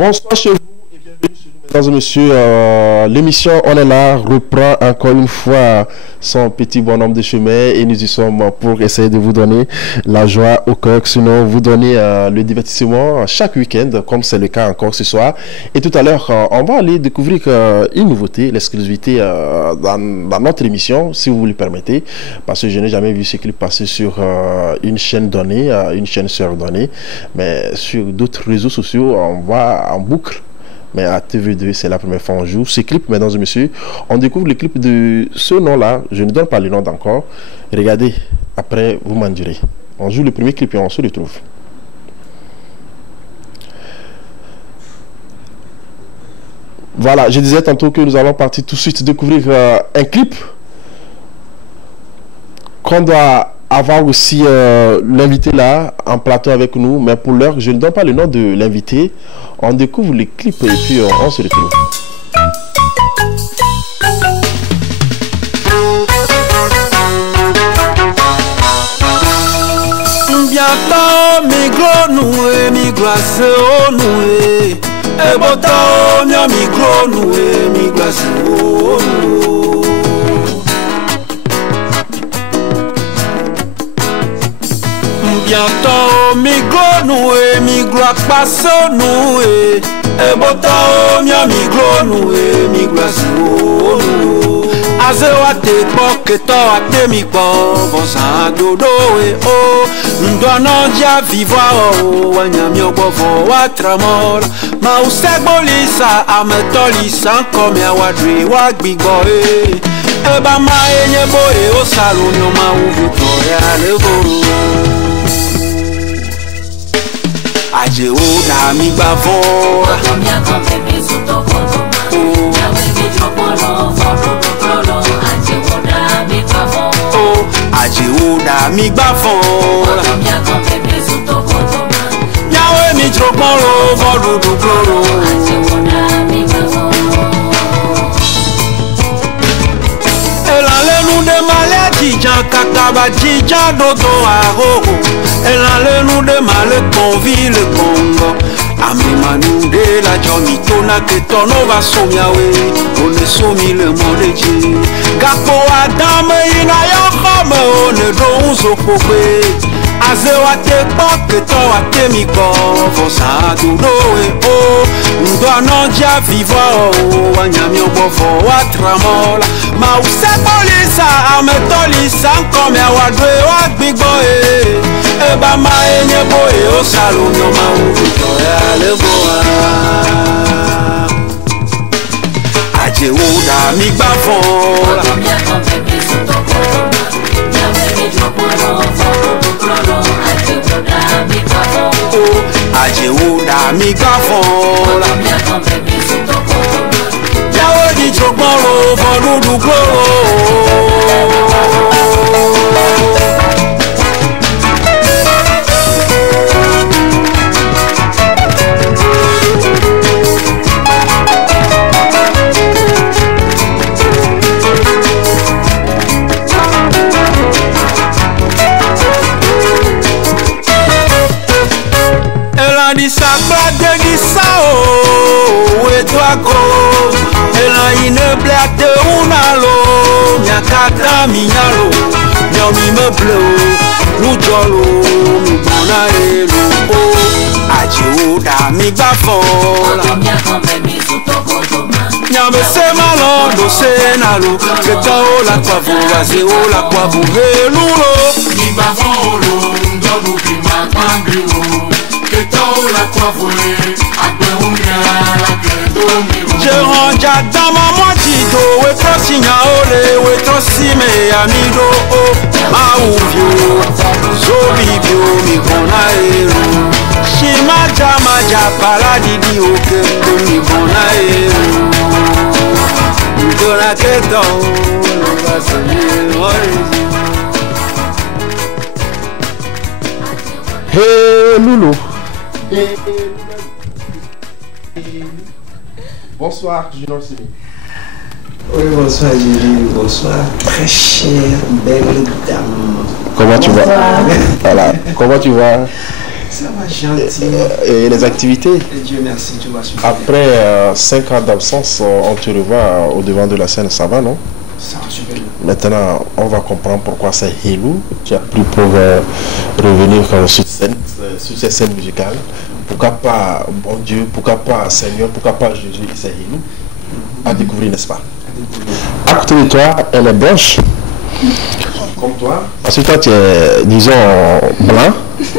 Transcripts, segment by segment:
Bonsoir chez vous et bienvenue chez nous, mesdames et messieurs. L'émission On est là reprend encore une fois son petit bonhomme de chemin et nous y sommes pour essayer de vous donner la joie au cœur, sinon vous donner le divertissement chaque week-end, comme c'est le cas encore ce soir. Et tout à l'heure, on va aller découvrir une nouveauté, l'exclusivité dans notre émission, si vous le permettez, parce que je n'ai jamais vu ce clip passer sur une chaîne donnée, une chaîne sœur donnée, mais sur d'autres réseaux sociaux, on va en boucle. Mais à TV2, c'est la première fois qu'on joue ce clip, mesdames et messieurs. On découvre le clip de ce nom-là. Je ne donne pas le nom d'encore. Regardez, après, vous m'en direz. On joue le premier clip et on se retrouve. Voilà, je disais tantôt que nous allons partir tout de suite découvrir un clip qu'on doit avoir aussi l'invité là en plateau avec nous. Mais pour l'heure, je ne donne pas le nom de l'invité. On découvre les clips et puis on se retrouve. Bientôt, migro noué, migrace au noué. Et boto, mia migro noué, migrace au noué. Bientôt, migro noué, migra passe noué. E bota mia migro noué, migrace au noué. Aze wate poke to ate mi po, vonsa dodo e o. Ndono dia viva o, wanya mi obovo watramora. Ma usebolisa ametolisa nkome awadri wagbigbo e. E ba ma enye bo e o salon no ma uvutoya levoro. Aje o da mi gba fora. Aje o da mi gba fora. Yawe mi jokoro vodudu kloro. Elale nu de male jijan kakaba jijan dodo aho. Elale nu de male convi le Congo. Ami manu de la jomito na que tono va somiawe. On est somi le monde ji. Gapo adame ina yo khame on do unzo pope. Aze wate poke to wate mi ko fosa do e o. Ndo anonja viva o wanyami obofo watramola. Ma use polisa ametolisa nkome awadwe wagbigbo e. Eba ma enye boye o salon no ma uvuto ya leboa. Aje uda mi gba fora. Aje uda mi gba fora. Yawo di jogboro voludu gloro. Sakla de sao e tuaco ela ine blate unalo mia kata minyalo mia mi me bleu nu jolo mi bona elo o aje uda mi bafola mia kombe mi sutokotoma mia me se malo do senalo que tao la kwavu aze o la kwavu velulo mi bafolo ndobu ki makangriwo. Je range dans ma moitié d'eau, et toi signalé, et toi si mes amis d'eau, ma ouvio, Zobibio, mi bonaero, Shima Jamaja, Paladidi, ok, mi bonaero, de la quête, Hey Loulou. Bonsoir, Junior Simi. Oui, bonsoir, Julie. Bonsoir, très chère, belle dame. Comment tu vas? Voilà. Comment tu vas? Ça va gentil. Et les activités? Et Dieu merci, tu vas super. Après 5 ans d'absence, on te revoit au devant de la scène, ça va, non? Ça va super bien. Maintenant, on va comprendre pourquoi c'est Helou. Tu as pris pour revenir sur cette scène musicale. Pourquoi pas, bon Dieu, pourquoi pas Seigneur, pourquoi pas Jésus, c'est Helou? À découvrir, n'est-ce pas? À côté de toi, elle est blanche. Comme toi. Parce que toi, tu es, disons, blanc.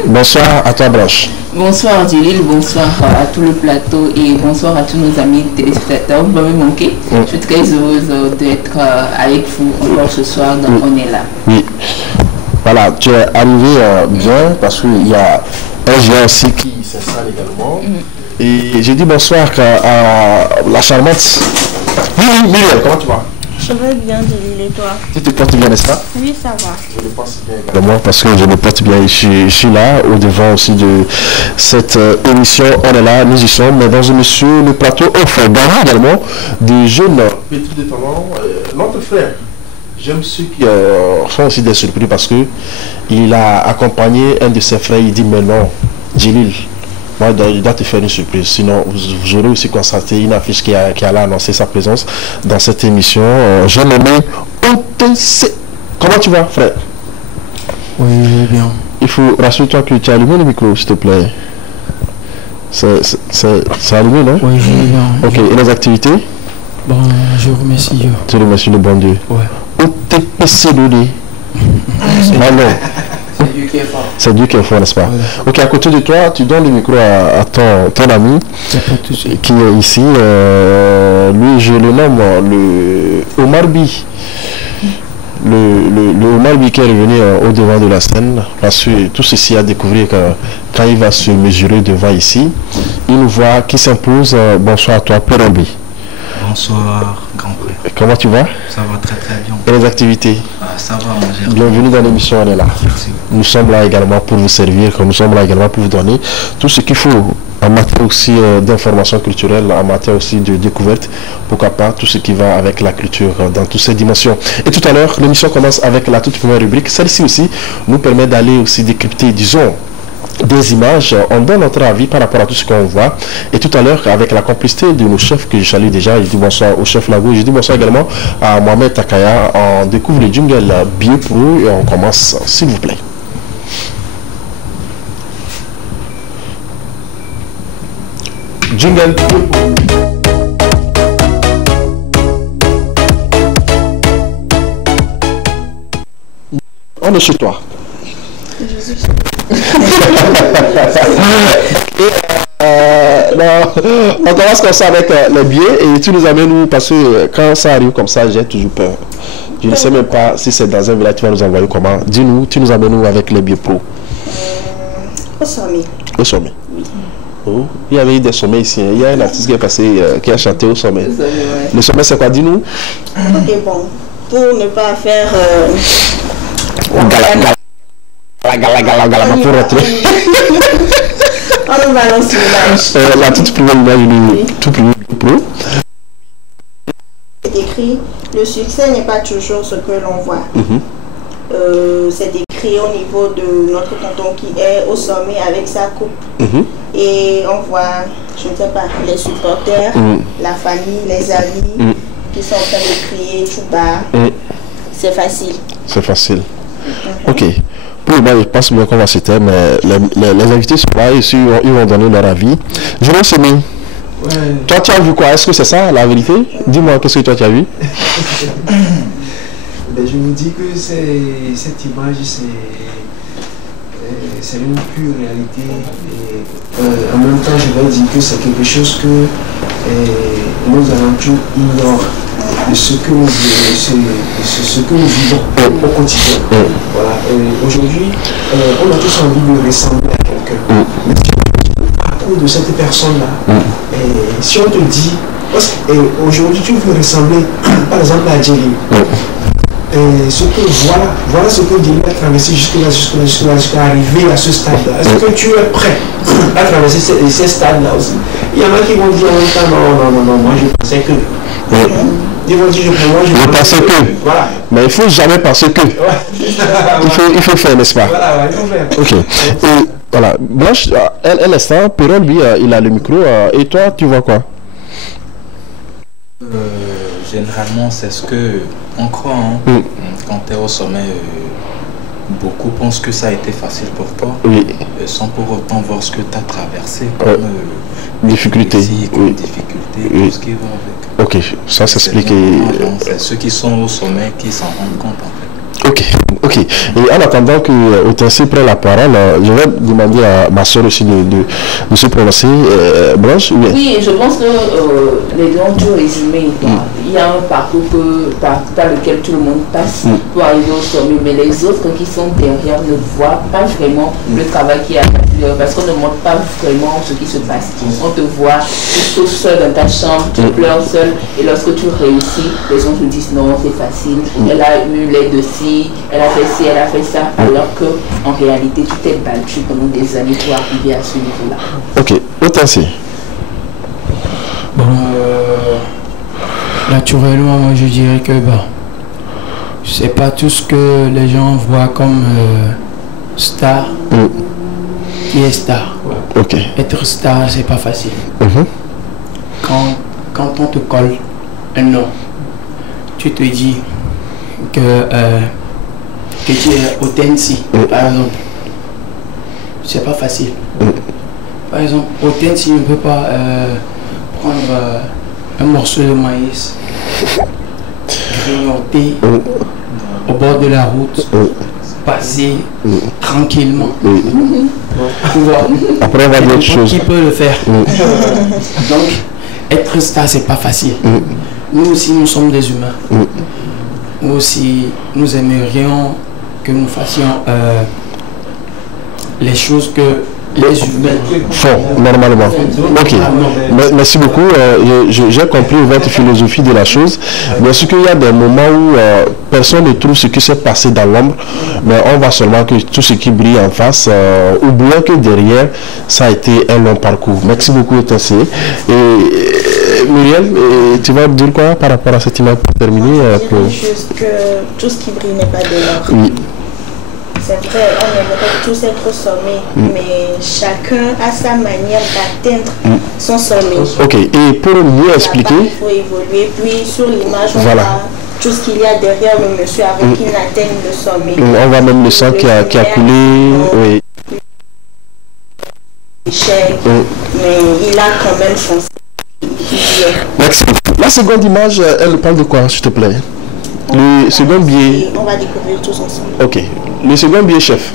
Bonsoir à toi, Blanche. Bonsoir Djilil, bonsoir à tout le plateau et bonsoir à tous nos amis téléspectateurs. Vous m'avez manqué. Je suis très heureuse d'être avec vous encore ce soir dans On est là. Oui. Voilà, tu es arrivé bien parce qu'il y a un géant aussi qui s'installe également. Et j'ai dit bonsoir à la charmante. Oui, Muriel, comment tu vas? Je vais bien, Djilil, et toi? Tu te portes bien, n'est-ce pas? Oui, ça va. Je le porte bien également parce que je me porte bien. Je suis là, au devant aussi de cette émission. On est là, nous y sommes. Mesdames et messieurs, le plateau offre également des jeunes petits de talent. Notre frère, j'aime ceux qui font aussi des surprises parce que il a accompagné un de ses frères. Il dit mais non, Djilil, moi, il doit te faire une surprise. Sinon, vous aurez aussi constaté une affiche qui allait annoncer sa présence dans cette émission. J'ai nommé OTC. Comment tu vas, frère? Oui, bien. Il faut rassurer-toi que tu as allumé le micro, s'il te plaît. C'est allumé, non? Oui, je vais bien. Ok, et les activités? Bon, je remercie Dieu. Tu remercies le bon Dieu. Ouais. OTC Loli. Non. C'est Dieu qui est fort. C'est Dieu qui est fort, n'est-ce pas? Ouais. Ok, à côté de toi, tu donnes le micro à ton ami qui est ici. Lui, je le nomme le Omar Bi. Le Omar Bi qui est revenu au devant de la scène. Parce que tout ceci à découvrir quand il va se mesurer devant ici. Il nous voit qui s'impose. Bonsoir à toi, Père Bi. Bonsoir, grand frère. Comment tu vas? Ça va très très bien. Et les activités? Ça va, mon cher. Bienvenue dans l'émission, on est là. Merci. Nous sommes là également pour vous servir, nous sommes là également pour vous donner tout ce qu'il faut en matière aussi d'information culturelle, en matière aussi de découverte, pourquoi pas tout ce qui va avec la culture dans toutes ces dimensions. Et tout à l'heure, l'émission commence avec la toute première rubrique. Celle-ci aussi nous permet d'aller aussi décrypter, disons, des images, on donne notre avis par rapport à tout ce qu'on voit. Et tout à l'heure, avec la complicité de nos chefs que je salue déjà, je dis bonsoir au chef Lago, je dis bonsoir également à Mohamed Takaya. On découvre les jungles bio pour eux et on commence, s'il vous plaît. Jingle bio pour eux. On est chez toi. Je suis on commence comme ça avec les billets et tu nous amènes où? Parce que quand ça arrive comme ça, j'ai toujours peur. Je ne sais même pas si c'est dans un village, tu vas nous envoyer comment. Dis-nous, tu nous amènes où avec les billets pro? au sommet. Au sommet. Oui. Oh, il y avait eu des sommets ici. Il y a un artiste qui est passé, qui a chanté au sommet. Le sommet, c'est quoi? Dis-nous. Ok, bon. Pour ne pas faire... Gala, pour rentrer. On nous balance l'image. La toute première image, tout premier pro. C'est écrit, le succès n'est pas toujours ce que l'on voit. C'est écrit au niveau de notre tonton qui est au sommet avec sa coupe. Et on voit, je ne sais pas, les supporters, la famille, les amis qui sont en train de crier tout bas. C'est facile. C'est facile. Ok. Pour moi, je pense bien qu'on va citer, mais les invités sont là, ils vont donner leur avis. Je vais semer. Ouais. Toi, tu as vu quoi? Est-ce que c'est ça la vérité? Dis-moi, qu'est-ce que toi tu as vu? Ben, je vous dis que cette image, c'est une pure réalité. Et, en même temps, je vais dire que c'est quelque chose que nos aventures ignorent de ce que nous vivons au quotidien. Voilà. Aujourd'hui, on a tous envie de ressembler à quelqu'un. Mais à cause de cette personne-là, si on te dit, aujourd'hui tu veux ressembler par exemple à Djilil, voilà ce que Djilil a traversé jusqu'à arriver à ce stade-là. Est-ce que tu es prêt à traverser ces stades-là aussi? Il y en a qui vont dire en même temps, non, moi je pensais que... Ils vont dire, je pensais que. Voilà. Mais il faut jamais penser que. Il faut faire, n'est-ce pas? Voilà, il faut faire. Ok. Voilà, Blanche, elle est ça, Perron, lui, il a le micro, et toi, tu vois quoi? Généralement, c'est ce que on croit, hein. Quand tu es au sommet, beaucoup pensent que ça a été facile pour toi, sans pour autant voir ce que tu as traversé comme difficulté, difficulté, tout ce qui va avec. Ok, ça s'explique. C'est ceux qui sont au sommet qui s'en rendent compte en fait. Ok. Et en attendant que Otense prenne la parole, je vais demander à ma soeur aussi de se prononcer. Blanche, oui, je pense que les gens ont tout résumé. Il y a un parcours par lequel tout le monde passe pour arriver au sommet, mais les autres qui sont derrière ne voient pas vraiment le travail qui est à l'intérieur, parce qu'on ne montre pas vraiment ce qui se passe. On te voit, tu souffres seul dans ta chambre, tu pleures seul, et lorsque tu réussis, les gens te disent non, c'est facile, elle a eu l'aide de ci, elle a fait ci, elle a fait ça, alors que en réalité tu t'es battu pendant des années pour arriver à ce niveau-là. Ok, Otense. Bon, naturellement, moi je dirais que c'est pas tout ce que les gens voient comme star qui est star. Être star, c'est pas facile. Quand on te colle un nom, tu te dis que tu es Otense, par exemple. C'est pas facile. Par exemple, Otense ne peut pas prendre un morceau de maïs, grignoter au bord de la route, passer tranquillement. Après, on va dire autre chose. Qui peut le faire? Donc, être star, c'est pas facile. Nous aussi, nous sommes des humains. Nous aussi, nous aimerions que nous fassions les choses que les humains font normalement. Ok, merci beaucoup. J'ai compris votre philosophie de la chose. Bien sûr qu'il y a des moments où personne ne trouve ce qui s'est passé dans l'ombre, mais on voit seulement que tout ce qui brille en face, oubliant que derrière, ça a été un long parcours. Merci beaucoup, Otense. Et Muriel, tu vas dire quoi par rapport à cette image pour terminer? Juste que tout ce qui brille n'est pas de l'or. C'est vrai, on aimerait tous être au sommet, mais chacun a sa manière d'atteindre son sommet. Ok, et pour mieux expliquer, il faut évoluer. Puis sur l'image, on voit tout ce qu'il y a derrière le monsieur avec qui il atteigne le sommet. On voit même le sang qui a coulé. Mais il a quand même foncé. Merci. La seconde image, elle parle de quoi, s'il te plaît? Le second billet. On va découvrir tous ensemble. Ok. Le second billet, chef.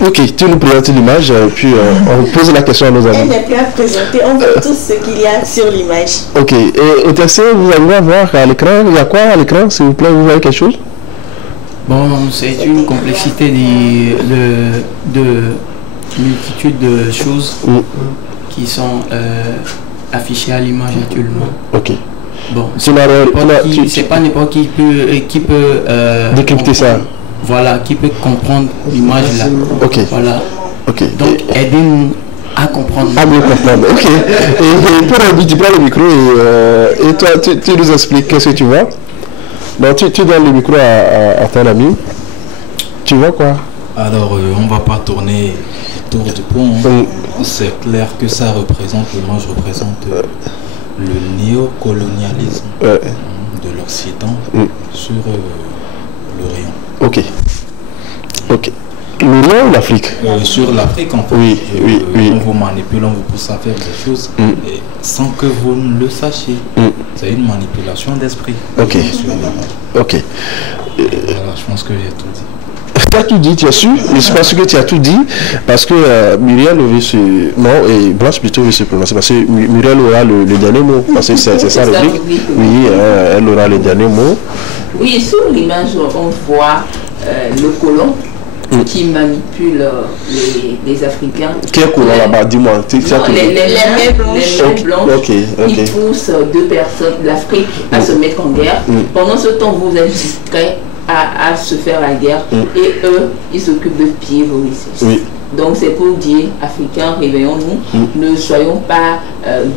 Ok, tu nous présentes l'image, puis on pose la question à nos amis. Elle n'est plus à présenter, on voit tout ce qu'il y a sur l'image. Ok, et Otense, vous allez voir à l'écran, il y a quoi à l'écran, s'il vous plaît, vous voyez quelque chose? Bon, c'est une complexité de multitude de choses qui sont affichées à l'image actuellement. Ok. Bon, c'est pas n'importe qui peut décrypter ça. Voilà, qui peut comprendre l'image là. Ok. Voilà. Ok. Donc aidez-nous à comprendre. À mieux comprendre. Ok. Et pour tu prends le micro et toi tu nous expliques qu'est-ce que tu vois. Donc tu donnes le micro à ton ami. Tu vois quoi? Alors on va pas tourner autour du pont. C'est clair que ça représente, l'image représente le néocolonialisme de l'Occident sur l'Orient. Ok. Ok. L'Orient ou l'Afrique? Sur l'Afrique en fait. Oui. On vous manipule, on vous pousse à faire des choses et sans que vous ne le sachiez. C'est une manipulation d'esprit. Ok. Ok. Voilà, je pense que j'ai tout dit. Tu as tout dit, tu as su. Je suis pas sûr que tu as tout dit parce que Muriel veut se... Non, et Blanche plutôt veut se prononcer parce que Muriel aura le dernier mot. Parce que c'est ça le truc. Oui, elle aura le dernier mot. Oui, sur l'image, on voit le colon qui manipule les Africains. Quel colon là-bas? Dis-moi. Les mains blanches qui poussent deux personnes de l'Afrique à se mettre en guerre. Pendant ce temps, vous êtes discrets à se faire la guerre et eux, ils s'occupent de piller vos richesses. Oui. Donc c'est pour dire, Africains, réveillons-nous, ne soyons pas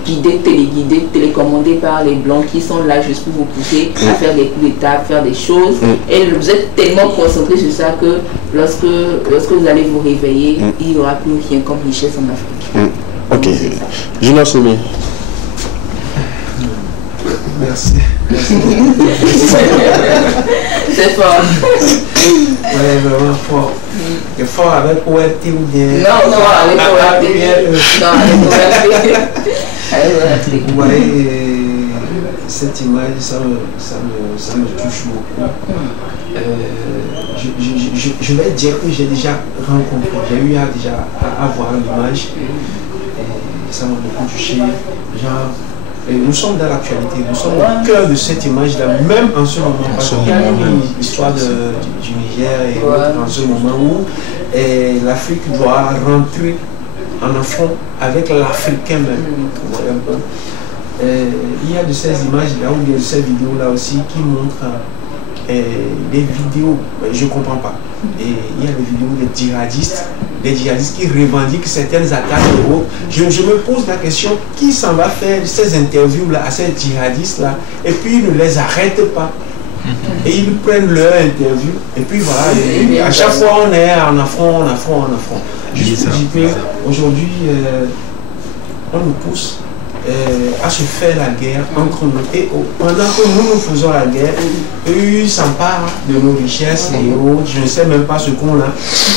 guidés, téléguidés, télécommandés par les Blancs qui sont là juste pour vous pousser à faire des coups d'état, à faire des choses. Et vous êtes tellement concentrés sur ça que lorsque vous allez vous réveiller, il n'y aura plus rien comme richesse en Afrique. Ok. Junior Semé. Merci. C'est fort. Ouais, vraiment fort. Et fort avec poète ou bien. Non, avec poète. Non, avec Vous voyez, cette image, ça me touche beaucoup. Je vais dire que j'ai déjà rencontré, j'ai eu déjà à voir l'image. Ça m'a beaucoup touché. Genre, nous sommes dans l'actualité, nous sommes au cœur de cette image-là, même en ce moment. Parce qu'il y a une histoire du Niger et en ce moment où l'Afrique doit rentrer en affront avec l'Africain même. Il y a de ces images-là ou de ces vidéos-là aussi qui montrent des vidéos, je ne comprends pas. Et il y a des vidéos des djihadistes qui revendiquent certaines attaques et autres. Je me pose la question, qui s'en va faire ces interviews-là à ces djihadistes-là et puis ils ne les arrêtent pas. Et ils prennent leur interview et puis voilà, et à chaque fois on est en affront. Juste pour dire qu'aujourd'hui, on nous pousse à se faire la guerre entre nous. Et pendant que nous faisons la guerre, eux s'emparent de nos richesses et autres. Je ne sais même pas ce qu'on a.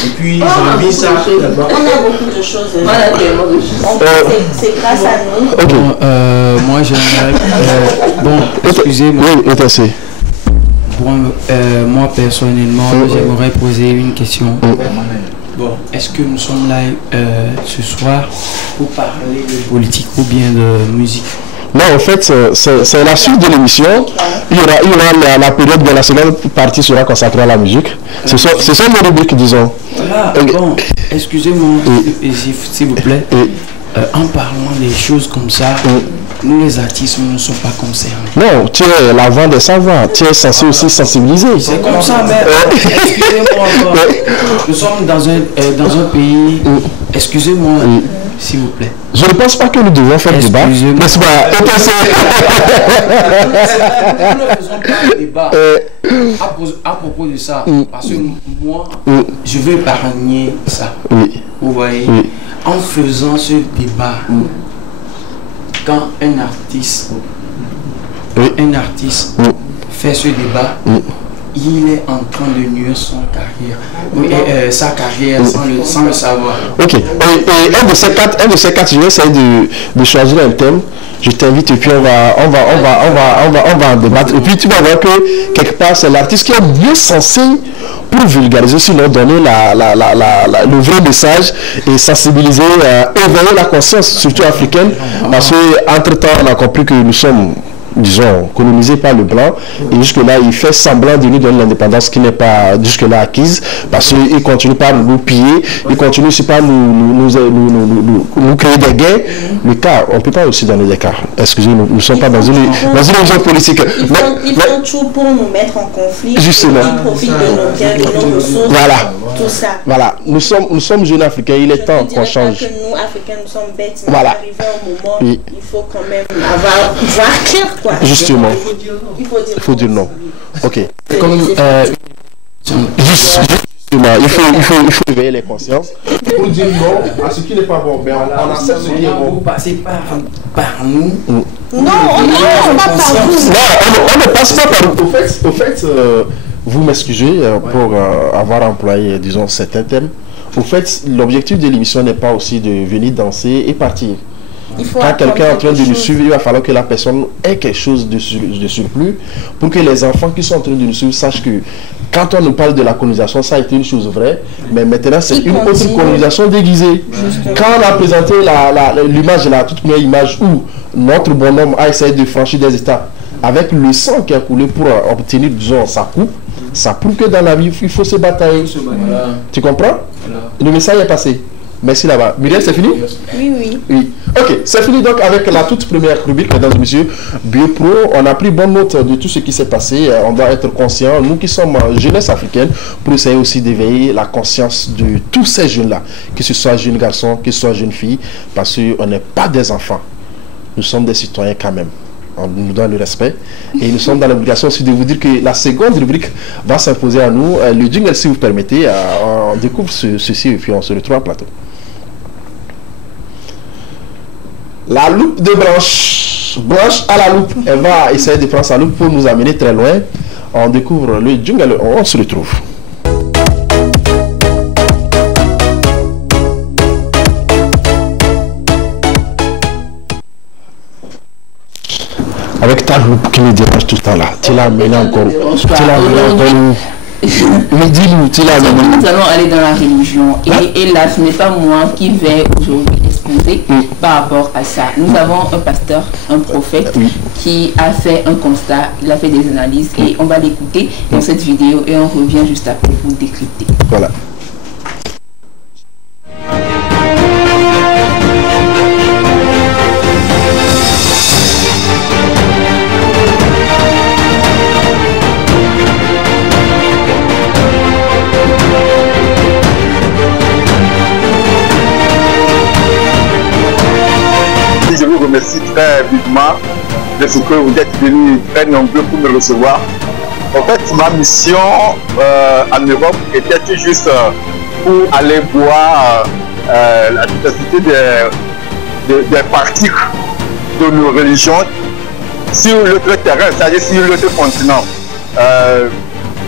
Et puis ils ont mis ça là-bas. On a beaucoup de choses. On a tellement de choses. C'est grâce à nous. Moi j'aimerais. Bon, excusez-moi. Oui, moi personnellement, j'aimerais poser une question. Bon, est-ce que nous sommes là ce soir pour parler de politique ou bien de musique? Non, en fait, c'est la suite de l'émission. Il y aura la période de la seconde partie sera consacrée à la musique. Ce sont nos rubriques, disons. Voilà, bon, excusez-moi, s'il vous plaît. En parlant des choses comme ça, nous les artistes ne sommes pas concernés. Non, tu es la voix des savants, tu es censé aussi sensibiliser. C'est comme ça, mais excusez-moi, nous sommes dans un pays, excusez-moi, s'il vous plaît. Je ne pense pas que nous devons faire débat. N'est-ce pas? Nous ne faisons pas de débat à propos de ça, parce que moi, je veux épargner ça. Vous voyez, en faisant ce débat, quand un artiste fait ce débat, il est en train de nuire son carrière, sa carrière sans le savoir. Ok. Et un de ces quatre, je vais essayer de choisir un thème. Je t'invite et puis on va en débattre. Et puis tu vas voir que quelque part c'est l'artiste qui est bien censé pour vulgariser, sinon donner le vrai message et sensibiliser, éveiller la conscience, surtout africaine, parce qu'entre-temps on a compris que nous sommes, disons, colonisé par le blanc, et jusque-là, il fait semblant de nous donner l'indépendance qui n'est pas jusque-là acquise, parce qu'il continue par nous piller, il continue aussi par nous créer des guerres. Le cas, on ne peut pas aussi donner des cas. Excusez-nous, nous ne sommes pas dans une région politique. Ils font tout pour nous mettre en conflit. Justement. Ils profitent de nos biens, de nos ressources. Voilà. Tout ça. Voilà. Nous sommes jeunes Africains, il est temps qu'on change. Que nous, Africains, nous sommes bêtes, mais voilà. arrivé un moment, il faut quand même voir clair. Justement, il faut dire non. Ok. Comme, justement, il faut éveiller les consciences pour dire non à ce qui n'est pas bon. Mais on accepte ce qui est bon. Vous passez par nous. Non, on ne passe pas par vous. Non, on ne passe pas par nous. Au fait, vous m'excusez pour avoir employé, disons, certains thèmes. Au fait, l'objectif de l'émission n'est pas aussi de venir danser et partir. Quand quelqu'un est en train de nous suivre, il va falloir que la personne ait quelque chose de surplus pour que les enfants qui sont en train de nous suivre sachent que quand on nous parle de la colonisation, ça a été une chose vraie, mais maintenant c'est une autre colonisation déguisée. Quand on a présenté l'image, la toute première image où notre bonhomme a essayé de franchir des étapes avec le sang qui a coulé pour obtenir, disons, sa coupe, ça prouve que dans la vie, il faut se batailler. Tu comprends? Le message est passé. Merci là-bas. Muriel, c'est fini? Oui. Ok, c'est fini donc avec la toute première rubrique, mesdames et messieurs. Biopro, on a pris bonne note de tout ce qui s'est passé. On doit être conscient, nous qui sommes jeunesse africaine, pour essayer aussi d'éveiller la conscience de tous ces jeunes-là, que ce soit jeunes garçons, que ce soit jeunes filles, parce qu'on n'est pas des enfants. Nous sommes des citoyens quand même. On nous donne le respect. Et nous sommes dans l'obligation aussi de vous dire que la seconde rubrique va s'imposer à nous. Le jingle, si vous permettez, on découvre ceci et puis on se retrouve en plateau. La loupe de Blanche. Blanche à la loupe. Elle va essayer de prendre sa loupe pour nous amener très loin. On découvre le jingle. On se retrouve. Avec ta loupe qui me dérange tout le temps là, tu l'as amené encore. Tu l'as amené encore. Mais dis-nous, tu l'as amené. Nous allons aller dans la religion. Et là, ce n'est pas moi qui vais aujourd'hui exposer par rapport à ça. Nous avons un pasteur, un prophète qui a fait un constat, il a fait des analyses et on va l'écouter dans cette vidéo et on revient juste après pour décrypter. Voilà. Je vous remercie très vivement de ce que vous êtes venus très nombreux pour me recevoir. En fait, ma mission en Europe était tout juste pour aller voir la diversité des pratiques de nos religions sur l'autre terrain, c'est-à-dire sur l'autre continent.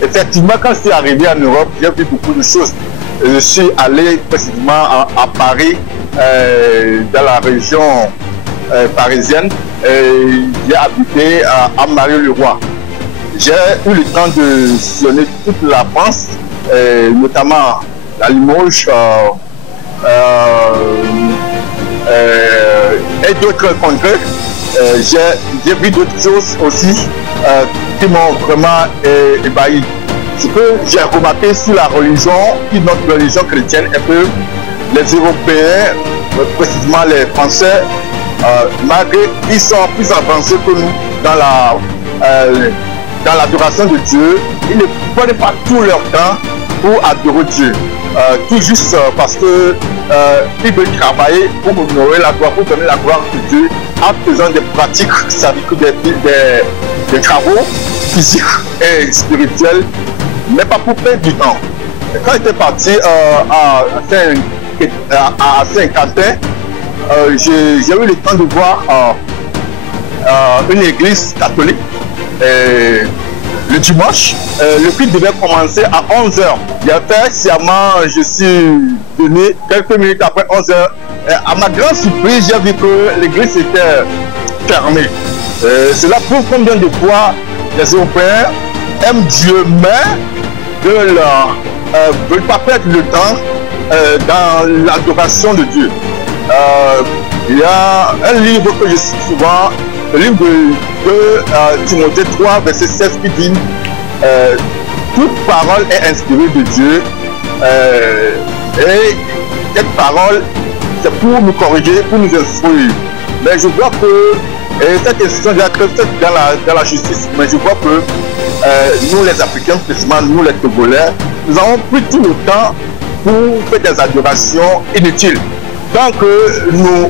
Effectivement, quand je suis arrivé en Europe, j'ai vu beaucoup de choses. Je suis allé précisément à Paris, dans la région parisienne, et j'ai habité à Marie-le-Roi. J'ai eu le temps de sillonner toute la France, notamment à Limoges et d'autres contrées. J'ai vu d'autres choses aussi qui m'ont vraiment ébahi. Ce que j'ai remarqué sur la religion, sur notre religion chrétienne, est que les Européens, précisément les Français, malgré qu'ils sont plus avancés que nous dans l'adoration de Dieu, ils ne prennent pas tout leur temps pour adorer Dieu. Tout juste parce qu'ils veulent travailler pour honorer la gloire, pour donner la gloire de Dieu en faisant des pratiques, c'est-à-dire des travaux physiques et spirituels, mais pas pour perdre du temps. Quand j'étais parti à Saint-Quentin, j'ai eu le temps de voir une église catholique. Le dimanche, le culte devait commencer à 11h. J'ai fait sciemment, je suis venu quelques minutes après 11h. À ma grande surprise, j'ai vu que l'église était fermée. Cela prouve combien de fois les Européens aiment Dieu, mais ne veulent pas perdre le temps dans l'adoration de Dieu. Il y a un livre que je cite souvent, le livre de Timothée 3, verset 16, qui dit toute parole est inspirée de Dieu et cette parole, c'est pour nous corriger, pour nous instruire. Mais je vois que cette institution dans la justice, mais je vois que nous les Africains, spécialement nous les Togolais, nous avons pris tout le temps pour faire des adorations inutiles. Donc nous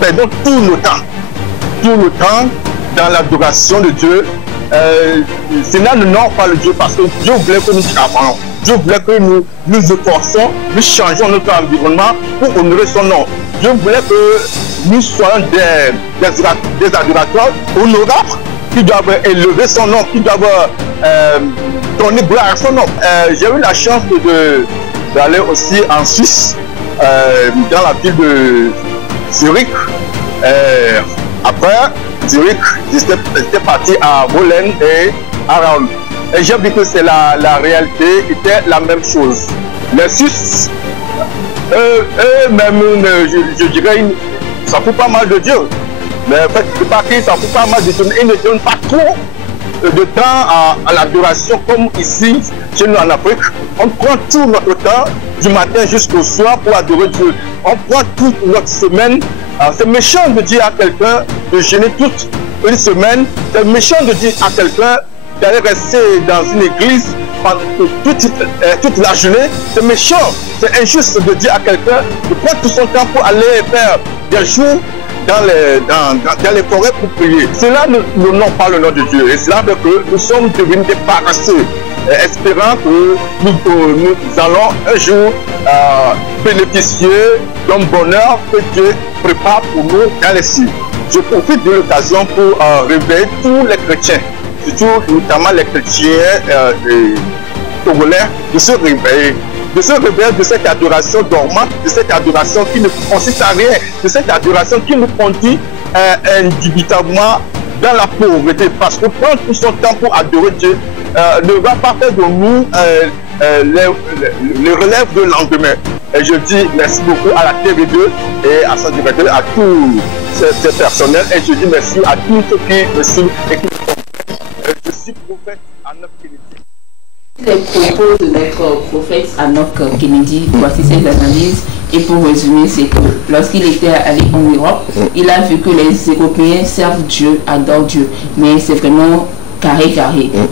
perdons tout le temps dans l'adoration de Dieu. Cela ne honore pas le Dieu parce que Dieu voulait que nous travaillons. Dieu voulait que nous nous efforçons, nous changeons notre environnement pour honorer son nom. Dieu voulait que nous soyons des adorateurs honorables qui doivent élever son nom, qui doivent donner gloire à son nom. J'ai eu la chance d'aller aussi en Suisse, dans la ville de Zurich. Après Zurich, j'étais parti à Wohlen et à Raoul. Et j'ai vu que c'est la réalité était la même chose. Les Suisses, eux-mêmes, je dirais, ils s'en foutent pas mal de Dieu. Mais en fait, c'est pas qu'ils s'en foutent pas mal de Dieu. Ils ne donnent pas trop de temps à l'adoration comme ici, chez nous en Afrique. On prend tout notre temps du matin jusqu'au soir pour adorer Dieu. On prend toute notre semaine. C'est méchant de dire à quelqu'un de jeûner toute une semaine. C'est méchant de dire à quelqu'un d'aller rester dans une église pendant toute la journée. C'est méchant. C'est injuste de dire à quelqu'un de prendre tout son temps pour aller faire des jours dans les forêts pour prier. Cela n'honore pas le nom de Dieu. Et cela veut que nous sommes devenus des paresseux, espérant que nous allons un jour bénéficier d'un bonheur que Dieu prépare pour nous dans les cieux. Je profite de l'occasion pour réveiller tous les chrétiens, surtout notamment les chrétiens togolais, de se réveiller. De se réveiller de cette adoration dormante, de cette adoration qui ne consiste à rien, de cette adoration qui nous conduit indubitablement dans la pauvreté. Parce que prendre tout son temps pour adorer Dieu ne va pas faire de nous les relèves de lendemain. Et je dis merci beaucoup à la TV2 et à son directeur, à tous ces personnels. Et je dis merci à tous ceux qui me suivent et qui me comprennent. Je suis prophète Enoch Kennedy. Les propos de notre prophète Enoch Kennedy, voici ses analyses. Et pour résumer, c'est que lorsqu'il était allé en Europe, il a vu que les Européens servent Dieu, adorent Dieu. Mais c'est vraiment carré.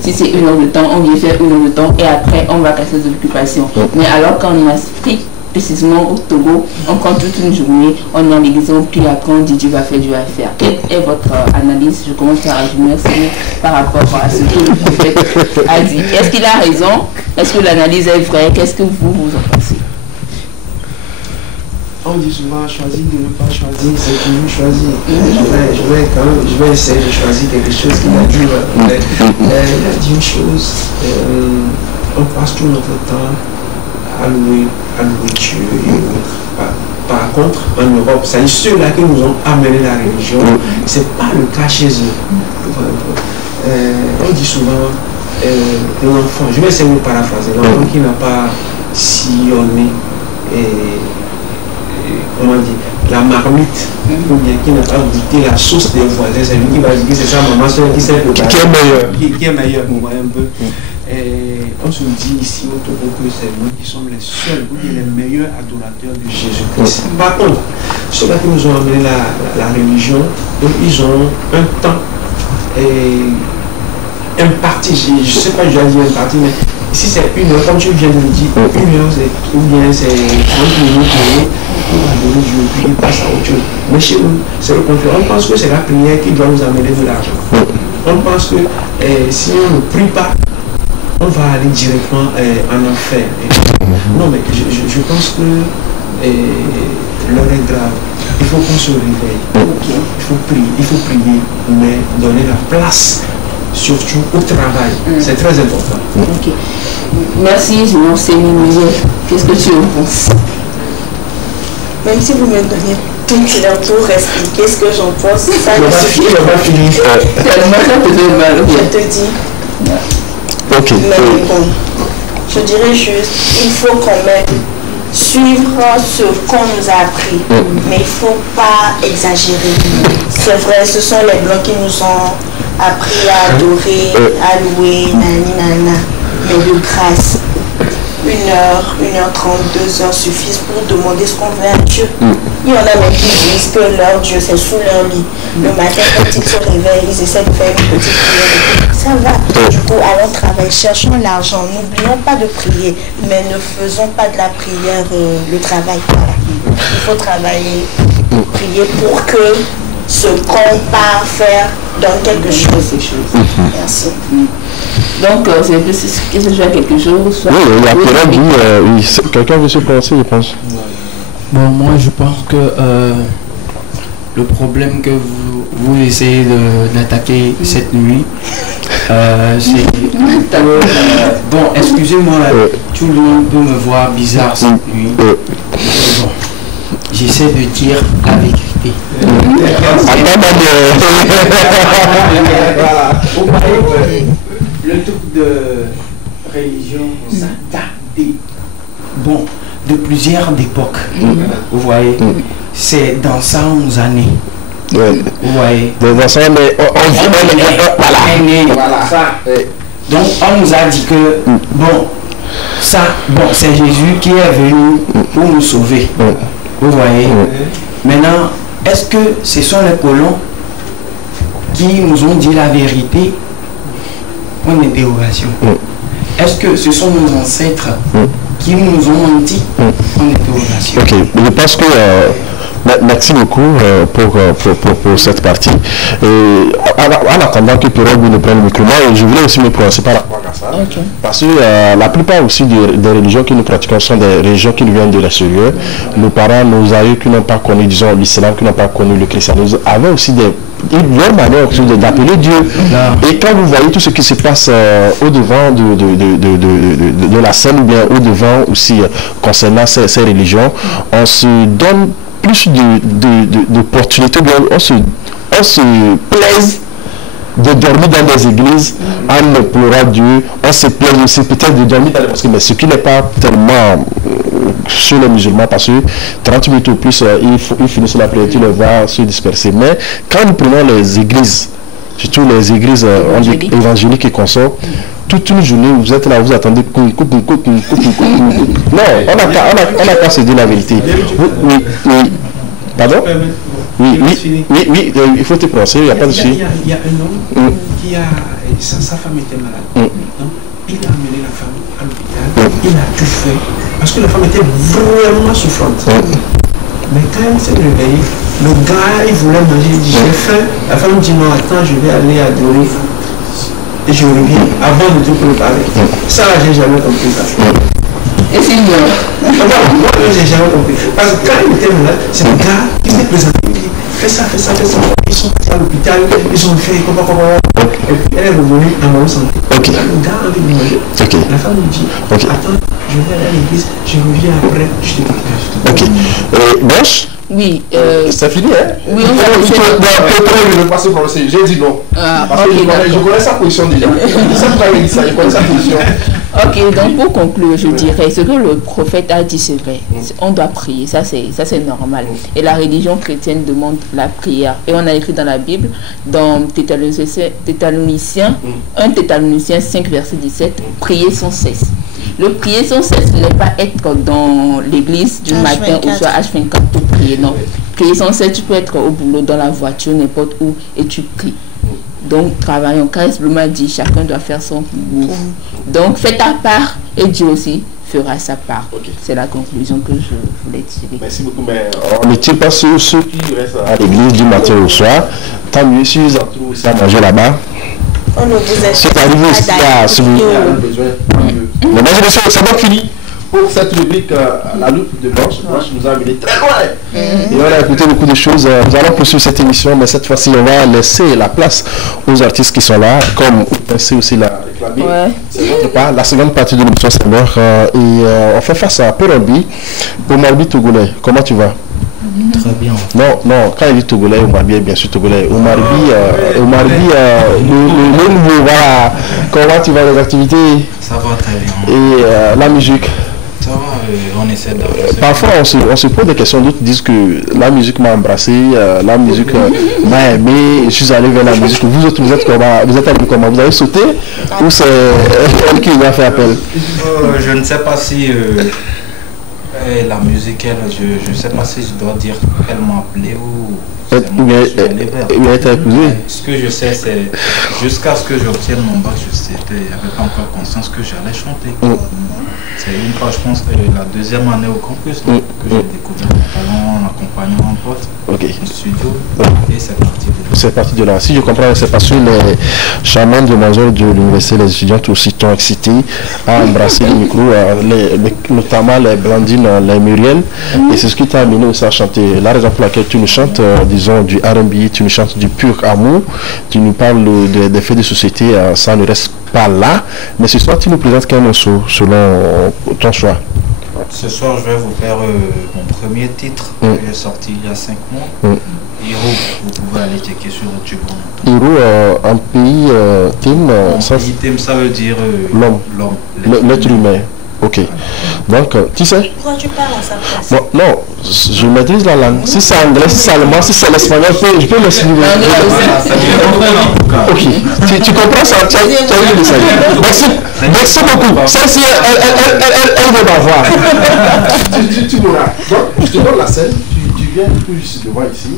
Si c'est 1 heure de temps, on vient faire 1 heure de temps et après on va casser des occupations. Mais alors qu'en Afrique, précisément au Togo, on prend toute une journée, on est en l'église, on prie, après on dit Dieu va faire, Dieu va faire. Quelle est votre analyse? Je commence à résumer par rapport à ce que le prophète a dit. Est-ce qu'il a raison? Est-ce que l'analyse est vraie? Qu'est-ce que vous en pensez? On dit souvent choisir de ne pas choisir, c'est toujours choisir. Je vais essayer de choisir quelque chose qu'il a dit. Il a dit une chose, on passe tout notre temps à louer Dieu et autres. Par contre, en Europe, c'est ceux-là qui nous ont amené la religion, c'est pas le cas chez eux. On dit souvent, l'enfant, je vais essayer de paraphraser, l'enfant qui n'a pas sillonné comment dire, la marmite, ou bien qui n'a pas goûté la sauce des voisins, c'est lui qui va dire que c'est sa maman seule qui sait préparer, qui est meilleur, vous voyez un peu. Et on se dit ici au Togo que c'est nous qui sommes les seuls ou les meilleurs adorateurs de Jésus-Christ. Par contre, ceux-là qui nous ont amené la religion, donc ils ont un temps imparti, je ne sais pas, je dois dire imparti, mais ici c'est 1 heure, comme tu viens de le dire, 1 heure ou bien c'est 30 minutes pour adorer Dieu, puis il passe à autre chose. Mais chez nous, c'est le contraire. On pense que c'est la prière qui doit nous amener de l'argent. On pense que si on ne prie pas, on va aller directement en enfer. Non, mais je pense que l'heure est grave. Il faut qu'on se réveille. Il faut prier, mais donner la place, surtout au travail. C'est très important. Ok. Merci, je m'en sais mieux. Qu'est-ce que tu en penses? Même si vous me donnez toute l'heure pour expliquer ce que j'en pense, ça ne suffit pas. Je te dis. Ok. Mais bon, je dirais juste, il faut quand même suivre ce qu'on nous a appris, mais il ne faut pas exagérer. C'est vrai, ce sont les Blancs qui nous ont appris à adorer, à louer, nanana, mais de grâce. 1 heure, 1h30, 2 heures suffisent pour demander ce qu'on veut à Dieu. Il y en a même qui disent que leur Dieu c'est sous leur lit. Le matin quand ils se réveillent, ils essaient de faire une petite prière. Ça va. Du coup, allons travailler, cherchons l'argent. N'oublions pas de prier, mais ne faisons pas de la prière le travail. Voilà. Il faut travailler, prier pour que ce qu'on part faire donne quelque chose. Merci. Donc, c'est plus que ce soit quelque chose. Oui, il y a quelqu'un veut se prononcer, je pense. Bon, moi, je pense que le problème que vous essayez d'attaquer cette nuit, c'est... bon, excusez-moi, tout le monde peut me voir bizarre cette nuit. Bon, j'essaie de dire la vérité. Le truc de religion, ça date de plusieurs époques. Vous voyez, c'est dans 111 années. Vous voyez. Dans 100 années, voilà. Donc on nous a dit que, bon, Ça, bon, c'est Jésus qui est venu pour nous sauver. Vous voyez. Maintenant, est-ce que ce sont les colons qui nous ont dit la vérité? Point d'interrogation. Est-ce que ce sont nos ancêtres qui nous ont menti? Point d'interrogation. Ok, je pense que merci beaucoup pour cette partie. En attendant que Pierrot nous prenne le micro, je voulais aussi me prononcer par rapport à ça. Parce que la plupart aussi des religions que nous pratiquons sont des religions qui nous viennent de l'extérieur. Nos parents, nos aïeux qui n'ont pas connu, disons, l'islam, qui n'ont pas connu le christianisme, avaient aussi une manière d'appeler Dieu. Et quand vous voyez tout ce qui se passe au-devant de la scène, ou bien au-devant aussi concernant ces religions, on se donne plus d'opportunités, on se plaise de dormir dans des églises en implorant Dieu, on se plaise aussi peut-être de dormir dans les mosquées, mais ce qui n'est pas tellement chez les musulmans, parce que 30 minutes ou plus, ils finissent la prière, ils vont se disperser. Mais quand nous prenons les églises, surtout les églises évangéliques et consorts, toute une journée, vous êtes là, vous attendez. Non, on n'a qu'à se dire la vérité. Oui. Pardon? Oui, il faut te prononcer, il n'y a pas de souci. Il y a un homme qui a. Sa femme était malade. Donc, il a amené la femme à l'hôpital, il a tout fait, parce que la femme était vraiment souffrante. Mais quand elle s'est réveillée, le gars, il voulait manger, il dit j'ai faim. La femme dit non, attends, je vais aller adorer. Et je reviens avant de te préparer. Ça, j'ai jamais compris ça. Et c'est moi. Moi, j'ai jamais compris. Parce que quand il était malade, c'est le gars qui s'est présenté, il dit fais ça. Ils sont partis à l'hôpital, ils ont fait comment. Et puis elle est revenue en bonne santé. Le gars a envie de manger. La femme lui dit attends, je vais aller à l'église, je reviens après, je te partage. Blanche? Oui. C'est fini, hein? Oui, on va laisser. J'ai dit non. Parce que je connais sa position déjà. Je connais sa position. Ok, donc pour conclure, je dirais, ce que le prophète a dit, c'est vrai. On doit prier, ça c'est normal. Et la religion chrétienne demande la prière. Et on a écrit dans la Bible, dans Thessaloniciens 5, verset 17, prier sans cesse. Le prier sans cesse ne n'est pas être dans l'église du matin au soir H24 pour prier, non. Prier sans cesse, tu peux être au boulot, dans la voiture, n'importe où, et tu pries. Donc, travaillons. Car m'a dit, chacun doit faire son boulot. Donc, fais ta part, et Dieu aussi fera sa part. C'est la conclusion que je voulais tirer. Merci beaucoup, mais on ne tire pas sur ceux qui restent à l'église du matin au soir. Tant mieux si ils en trouvent ça à manger là-bas. C'est arrivé aussi à celui qui a besoin. Mais moi, c'est donc fini pour cette rubrique La loupe de Blanche. Blanche nous a amené très loin. Et on a écouté beaucoup de choses. Nous allons poursuivre cette émission, mais cette fois-ci, on va laisser la place aux artistes qui sont là, comme c'est aussi la réclamé. La seconde partie de l'émission, c'est mort. Et on fait face à Perombi, Omarbi Togolais. Comment tu vas? Très bien. Non, quand il dit Togolais, Omarbi est bien sûr Togolais. Omarbi, le nouveau, voilà. Comment tu vas les activités? Ça va très bien. Et la musique? Ça va, on essaie d'avancer. Parfois, on se pose des questions, d'autres disent que la musique m'a embrassé, la musique m'a aimé, je suis allé vers la musique. Vous autres, vous êtes comment? Vous êtes allé comment? Vous avez sauté? Ou c'est elle qui vous a fait appel? Je ne sais pas si la musique, je ne sais pas si je dois dire qu'elle m'a appelé ou... Il a été épousé. Ce que je sais, c'est jusqu'à ce que j'obtienne mon bac, je n'avais pas encore conscience que j'allais chanter. C'est une fois, je pense, la deuxième année au campus que j'ai découvert mon talent en accompagnant un pote au studio. Et c'est parti de là. C'est parti de là. Si je comprends, c'est parce que les charmantes demoiselles de l'université, les étudiantes aussi t'ont excité à embrasser le micro, notamment les Blandine, les Muriel. Et c'est ce qui t'a amené aussi à chanter. La raison pour laquelle tu nous chantes, disons, du R&B, tu nous chantes du pur amour, tu nous parles des faits de société, ça ne reste pas là. Mais ce soir, tu nous présentes quel morceau selon ton choix? Ce soir, je vais vous faire mon premier titre que j'ai sorti il y a 5 mois. Hiro, vous pouvez aller checker sur YouTube. Hiro, un pays thème. Thème, ça veut dire l'homme, l'être humain. Ok. Donc, tu sais. Pourquoi tu parles à sa place? Bon, non, je maîtrise la langue. Si c'est anglais, si c'est allemand, si c'est l'espagnol, je peux me suivre. Ok. Tu comprends ça? Tu as eu le message. Merci beaucoup. Celle-ci, elle veut m'avoir. Tu pourras. Donc, je te donne la scène. Tu viens tout juste devant ici.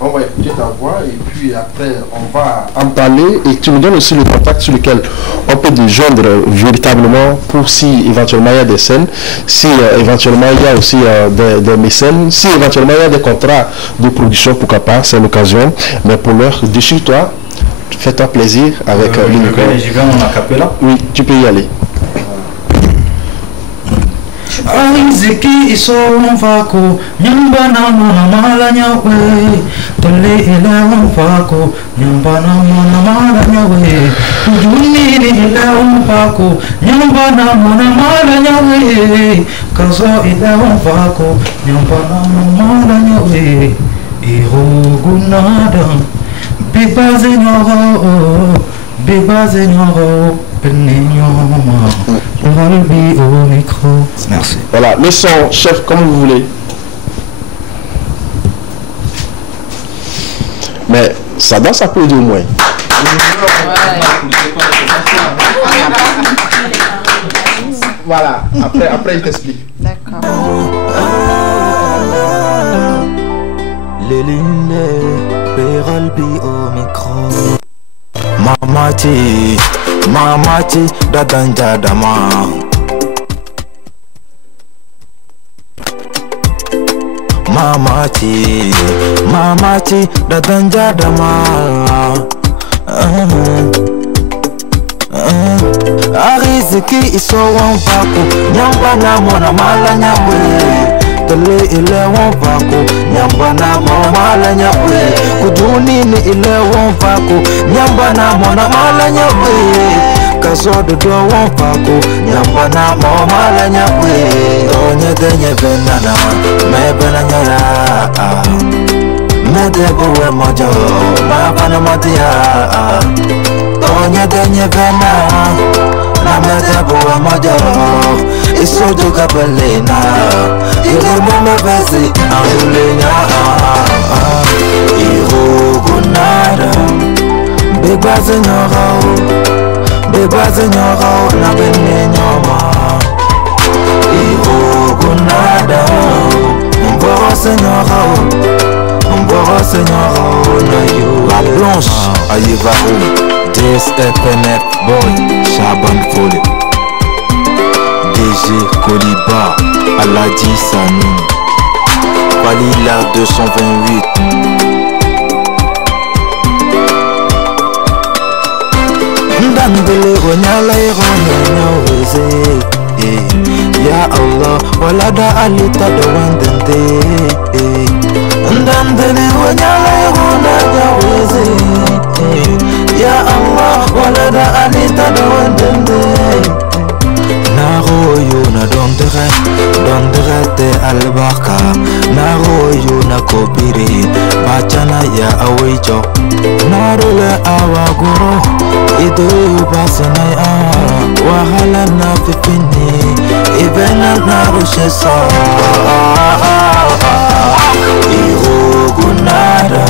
On va écouter ta voix et puis après on va en parler et tu nous donnes aussi le contact sur lequel on peut te joindre véritablement pour si éventuellement il y a des scènes, si éventuellement il y a aussi des mécènes, si éventuellement il y a des contrats de production, pourquoi pas, c'est l'occasion. Mais pour l'heure, déchire-toi, fais-toi plaisir avec l'unico. Je vais en acapella. Oui, tu peux y aller. Aiziki isonfako nyambana mona mala nyawe tole ile onfako nyambana mona mala nyawe ujuni ile onfako nyambana mona mala nyawe kazo ile onfako nyambana mona mala nyawe irogunada bibazenyoro penenyoma. Au micro. Merci. Voilà, le son, chef, comme vous voulez. Mais ça doit s'applaudir au moins. Voilà, après il t'explique. D'accord. Léline, Peralbi au micro. Mamati, dadanja dama. Mamati, dadanja dama. Ariziki iso wanfako, nyamba na mona mala nyawe. Tele ile wanfako, nyamba na mona mala nyawe. Kujuni ni ile wanfako, nyamba na mona mala nyawe. Kazodo do wanfako, nyamba na mona mala nyawe. Onye denye venana, mebena nyaya. Medebuwe mojo, mabana matia. Onye denye venana, na medebuwe mojo. Isojo gabelena, ile mama vezi, aulenya. Irogunada, bebazenyoro, na benenyoma. Irogunada, mboro senyoro, na you. La Blanche, Ayevarou, DSFNF Boy, Shaban Fole. DG Koliba, Aladi Sanoun, Palila 228. Ndandele Ronyala Ronyala Weze. Ya Allah, Walada Alita de Wandente. Ndandele Ronyala Ronyala Weze. Ya Allah, Walada Alita de Wandente. Naroyo na dondere te albarka. Naroyo na kopiri, bachana ya awejo. Narole awagoro, ido basana ya. Wahala na fifini, ibena na rushesa. Irogunada,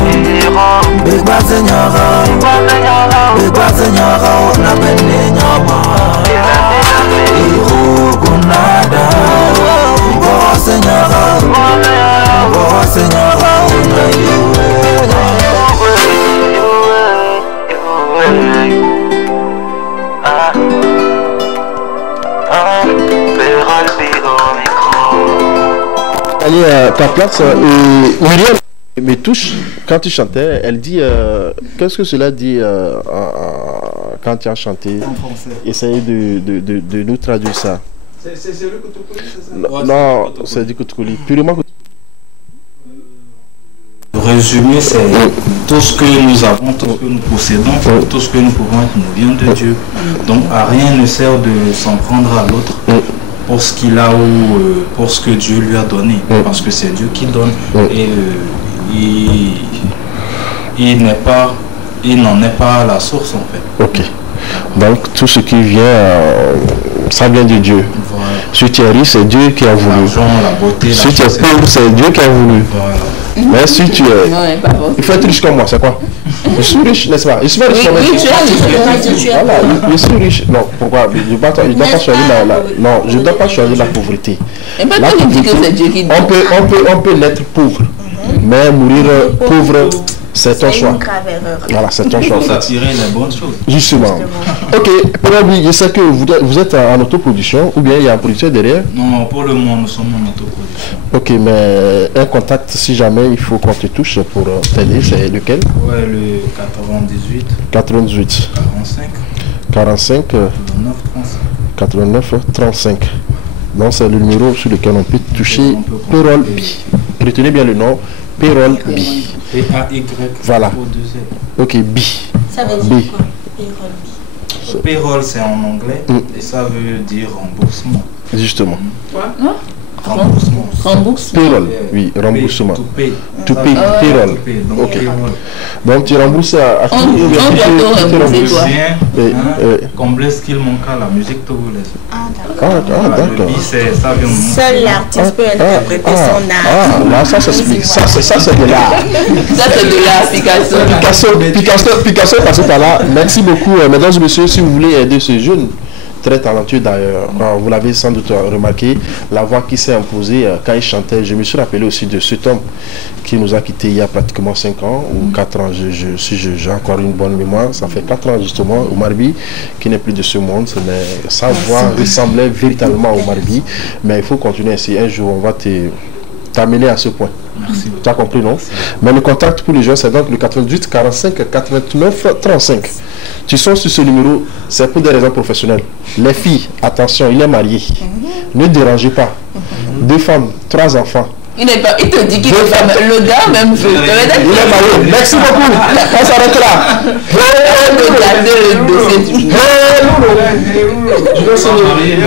big bazenyara, na benenyama. Irogunada, Señora, una Allez, ta place, Muriel me touche quand tu chantais. Elle dit, qu'est-ce que cela dit quand tu as chanté? Essayez de nous traduire ça. C'est le Koutoukoli, c'est ça? Non, c'est du Koutoukoli. Purement Le résumé, c'est tout ce que nous avons, tout ce que nous possédons, tout ce que nous pouvons être nous vient de Dieu. Donc à rien ne sert de s'en prendre à l'autre pour ce qu'il a ou pour ce que Dieu lui a donné. Parce que c'est Dieu qui donne. Et il n'en est pas la source en fait. Ok. Donc tout ce qui vient, ça vient de Dieu. Voilà. Si tu es riche, c'est Dieu qui a voulu. L'argent, la beauté, Si tu es pauvre, c'est Dieu qui a voulu. Voilà. Mais si tu es... Non, pas forcément. Il faut être riche comme moi, c'est quoi? Je suis riche, n'est-ce pas? Je suis pas riche comme moi. Voilà, je suis riche. Non, pourquoi? Je ne dois pas choisir non, je ne dois pas choisir la pauvreté. Et pas La toi qui dis que pauvreté, c'est Dieu qui dit. on peut naître pauvre, mais mourir pauvre, c'est ton choix. une grave erreur. Voilà, c'est ton choix. Il faut s'attirer les bonnes choses. Justement. Ok, Pérobi, je sais que vous êtes en autoproduction ou bien il y a un producteur derrière. Non, pour le moment, nous sommes en autoproduction. Ok, mais un contact, si jamais il faut qu'on te touche pour t'aider, c'est lequel? Ouais, le 98, 98 45, 45 89, 35. 89 35. Donc c'est le numéro sur lequel on peut toucher On peut Payroll B. Retenez bien le nom, Payroll B. P-A-Y. Voilà. O-2-L. Ok, B. Ça veut B. dire quoi? Payroll, c'est en anglais et ça veut dire remboursement. Justement. Remboursement. Remboursement. Payroll, oui, remboursement. To pay. To pay, payroll. Donc, Ok. payroll. Donc tu rembourses à qui? On doit te rembourser, toi. Bien, Et- combler ce qu'il manque à la musique togolaise. Ah, d'accord. Ah, Le d'accord. bi, ça vient de Seul l'artiste peut interpréter son art. Là, ça s'explique. Ça, c'est de l'art. Ça, c'est de l'application. Picasso est passé par là. Merci beaucoup, mesdames et messieurs. Si vous voulez aider ce jeune, très talentueux d'ailleurs, vous l'avez sans doute remarqué, la voix qui s'est imposée quand il chantait. Je me suis rappelé aussi de cet homme qui nous a quittés il y a pratiquement 5 ans ou 4 ans. Si j'ai encore une bonne mémoire, ça fait 4 ans justement, Omar Bi, qui n'est plus de ce monde, mais sa voix ressemblait véritablement à Omar Bi. Mais il faut continuer ainsi. Un jour, on va t'amener à ce point. Merci. Tu as compris, non? Mais le contact pour les jeunes, c'est donc le 88 45 89 35. Tu sors sur ce numéro, c'est pour des raisons professionnelles. Les filles, attention, il est marié. Ne dérangez pas. 2 femmes, 3 enfants. Il te dit qu'il est femme. Le gars même veut. Il est marié. Merci beaucoup. On s'arrête là. Regardez le dossier du Je vais s'enlever.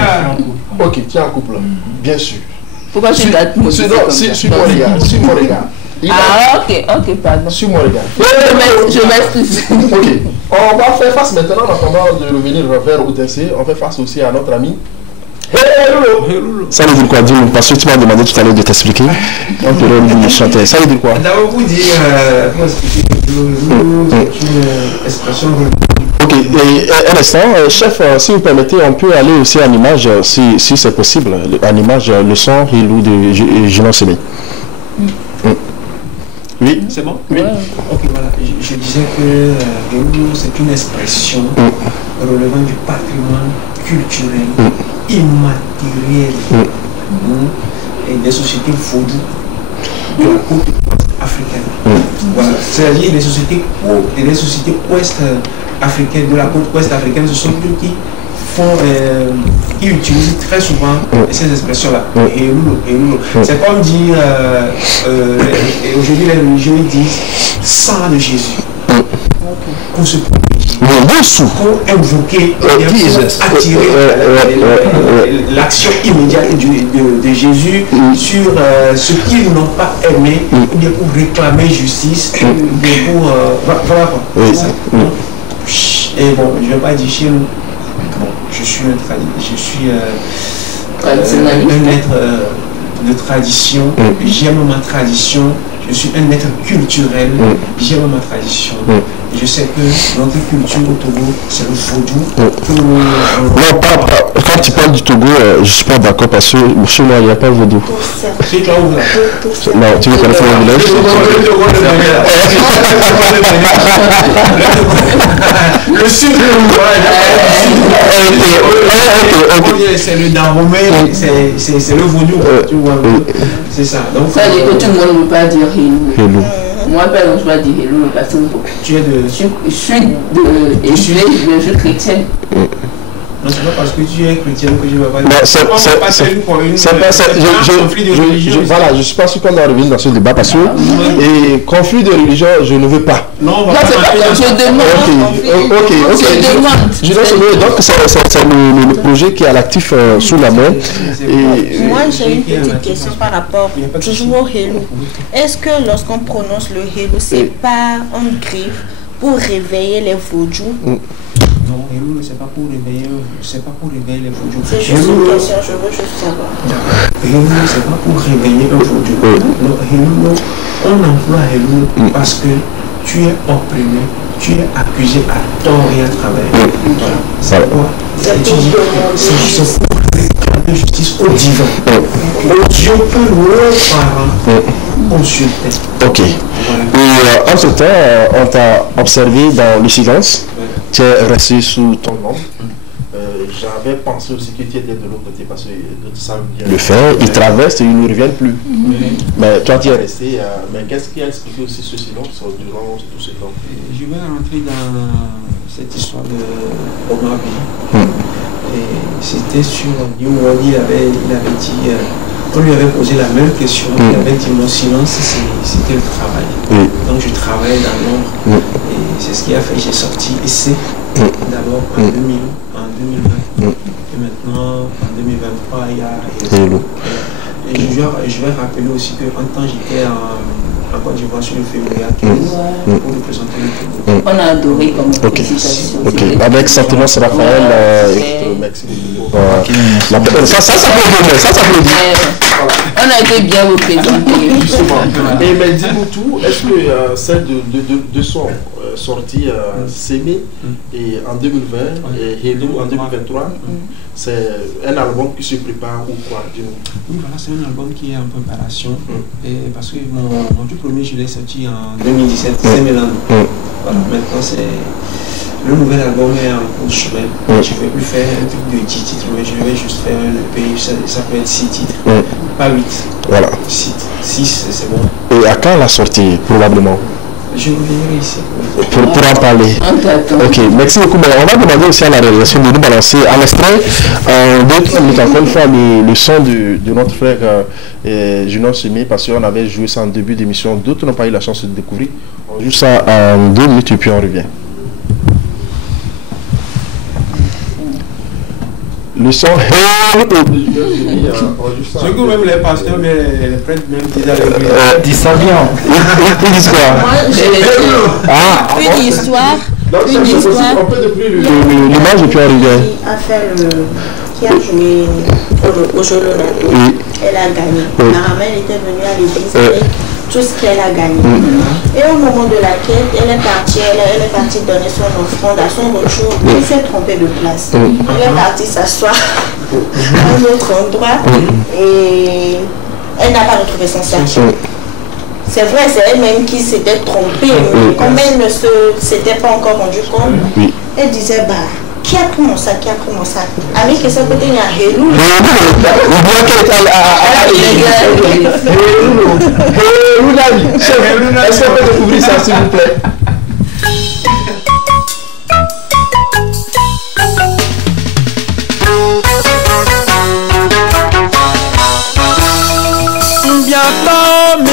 Ok, tu es en couple. Bien sûr. Pourquoi tu dates mon dossier comme ça? Suis-moi les gars. Suis-moi les gars. Ah, ok, pardon. Suis-moi les gars. Je m'excuse. Ok. On va faire face maintenant, en attendant de revenir vers OTC. On fait face aussi à notre ami. Ça veut dire quoi? Dis-nous, parce que tu m'as demandé tout à l'heure de t'expliquer. On peut lui chanter. Ça veut dire quoi? D'abord, vous dire, comment expliquer que c'est une expression. Ok, et un instant, chef, si vous permettez, on peut aller aussi en image, si c'est possible, en image, le son Hilou de Julien Sémé. Oui, C'est bon? Oui. Ok, voilà. Je disais que Hilou, c'est une expression relevant du patrimoine culturel, immatériel et des sociétés vaudou de la côte africaine. Voilà. C'est-à-dire des sociétés ouest africaines, de la côte ouest africaine, ce sont ceux qui qui utilisent très souvent ces expressions-là. C'est comme dire, aujourd'hui les religieux disent sang de Jésus. Pour se pour invoquer, pour attirer l'action immédiate de Jésus sur ce qu'ils n'ont pas aimé, ou bien pour réclamer justice, ou bien pour... voilà quoi. Et bon, je ne vais pas dire chez nous. Bon, je suis un être de tradition, j'aime ma tradition, je suis un être culturel, j'aime ma tradition. Et je sais que notre culture au Togo, c'est le vaudou. Non, quand tu parles du Togo, je ne suis pas d'accord parce que chez moi, il n'y a pas de vaudou. C'est toi où là? Non, tu veux connaître mon village? Le sud, c'est le Dahomey, c'est le vaudou, tu vois. C'est ça. Donc, ça veut dire que tout le monde ne veut pas dire Hilou. Moi, par exemple, je vais dire Hilou parce que tu es de... je suis chrétienne. Non, c'est pas parce que tu es chrétien que je ne vais pas dire. Voilà, je ne suis pas sûr qu'on doit revenir dans ce débat parce que et conflit de religion, je ne veux pas. Non, c'est pas que je demande. Ok. Donc c'est le projet qui est à l'actif sous la main. Moi, j'ai une petite question par rapport toujours au Hilou. Est-ce que lorsqu'on prononce le Hilou, c'est pas un griffe pour réveiller les vaudous? Non, Hello, c'est pas pour réveiller les vaudous. C'est juste une question, je veux juste savoir. Hello, c'est pas pour réveiller un vaudou. Non, Hello, on emploie Hello parce que tu es opprimé, tu es accusé à tort et à travers. Voilà. C'est quoi? C'est juste pour réclamer justice au divin. Au Dieu que nos parents consultaient. Ok. Et en ce temps, on t'a observé dans le silence. Tu es resté sous ton nom. J'avais pensé aussi que tu étais de l'autre côté parce que d'autres savent bien le faire. Ils traversent et ils ne reviennent plus. Mais toi, tu es resté. Mais qu'est-ce qui a expliqué aussi ce silence durant tout ce temps? Je vais rentrer dans cette histoire de Omar B. Et c'était sur New World, il avait dit, on lui avait posé la même question, il avait dit mon silence c'était le travail. Donc je travaillais dans l'ombre et c'est ce qui a fait que j'ai sorti Essai d'abord en 2020 et maintenant en 2023 il y a Hello. Et je vais rappeler aussi qu'en temps j'étais en Côte d'Ivoire sur le février 15 pour représenter le Togo. On a adoré comme présentation. Avec Sentinos Raphaël, merci beaucoup. Ça on a été bien représentés. Et mais dis-nous tout, est-ce que celle de son sortie S'aimer et en 2020 et Hello en 2023, c'est un album qui se prépare ou quoi? Oui, voilà, c'est un album qui est en préparation. Et parce que mon tout premier, je l'ai sorti en 2017, c'est Mélan. Voilà, maintenant c'est... Le nouvel album est en cours de chemin. Je ne vais plus faire un truc de 10 titres, mais je vais juste faire le pays, ça peut être 6 titres, pas 8. Voilà. 6, c'est bon. Et à quand la sortie, probablement? Je reviendrai ici. Pour en parler. Ok, merci beaucoup. Mais on va demander aussi à la réalisation de nous balancer à l'extrait encore une fois le son de notre frère Junior Semi, parce qu'on avait joué ça en début d'émission. D'autres n'ont pas eu la chance de découvrir. On joue ça en 2 minutes et puis on revient. Le son ce que même les pasteurs, mais les prêtres même disent ça bien. Ils disent quoi? Une histoire. On peut depuis l'image et puis on revient. Qui a joué au Jolona. Elle a gagné. La ramène était venue à l'église avec tout ce qu'elle a gagné. Et au moment de la quête, elle est partie donner son offrande à son retour. Elle s'est trompée de place. Elle est partie s'asseoir à un autre endroit et elle n'a pas retrouvé son sac. C'est vrai, c'est elle-même qui s'était trompée. Comme elle ne s'était pas encore rendue compte, elle disait, bah, qui a pris mon sac? Ami, que ça peut être un Hello. Est-ce qu'on peut découvrir ça, s'il vous plaît? Bientôt,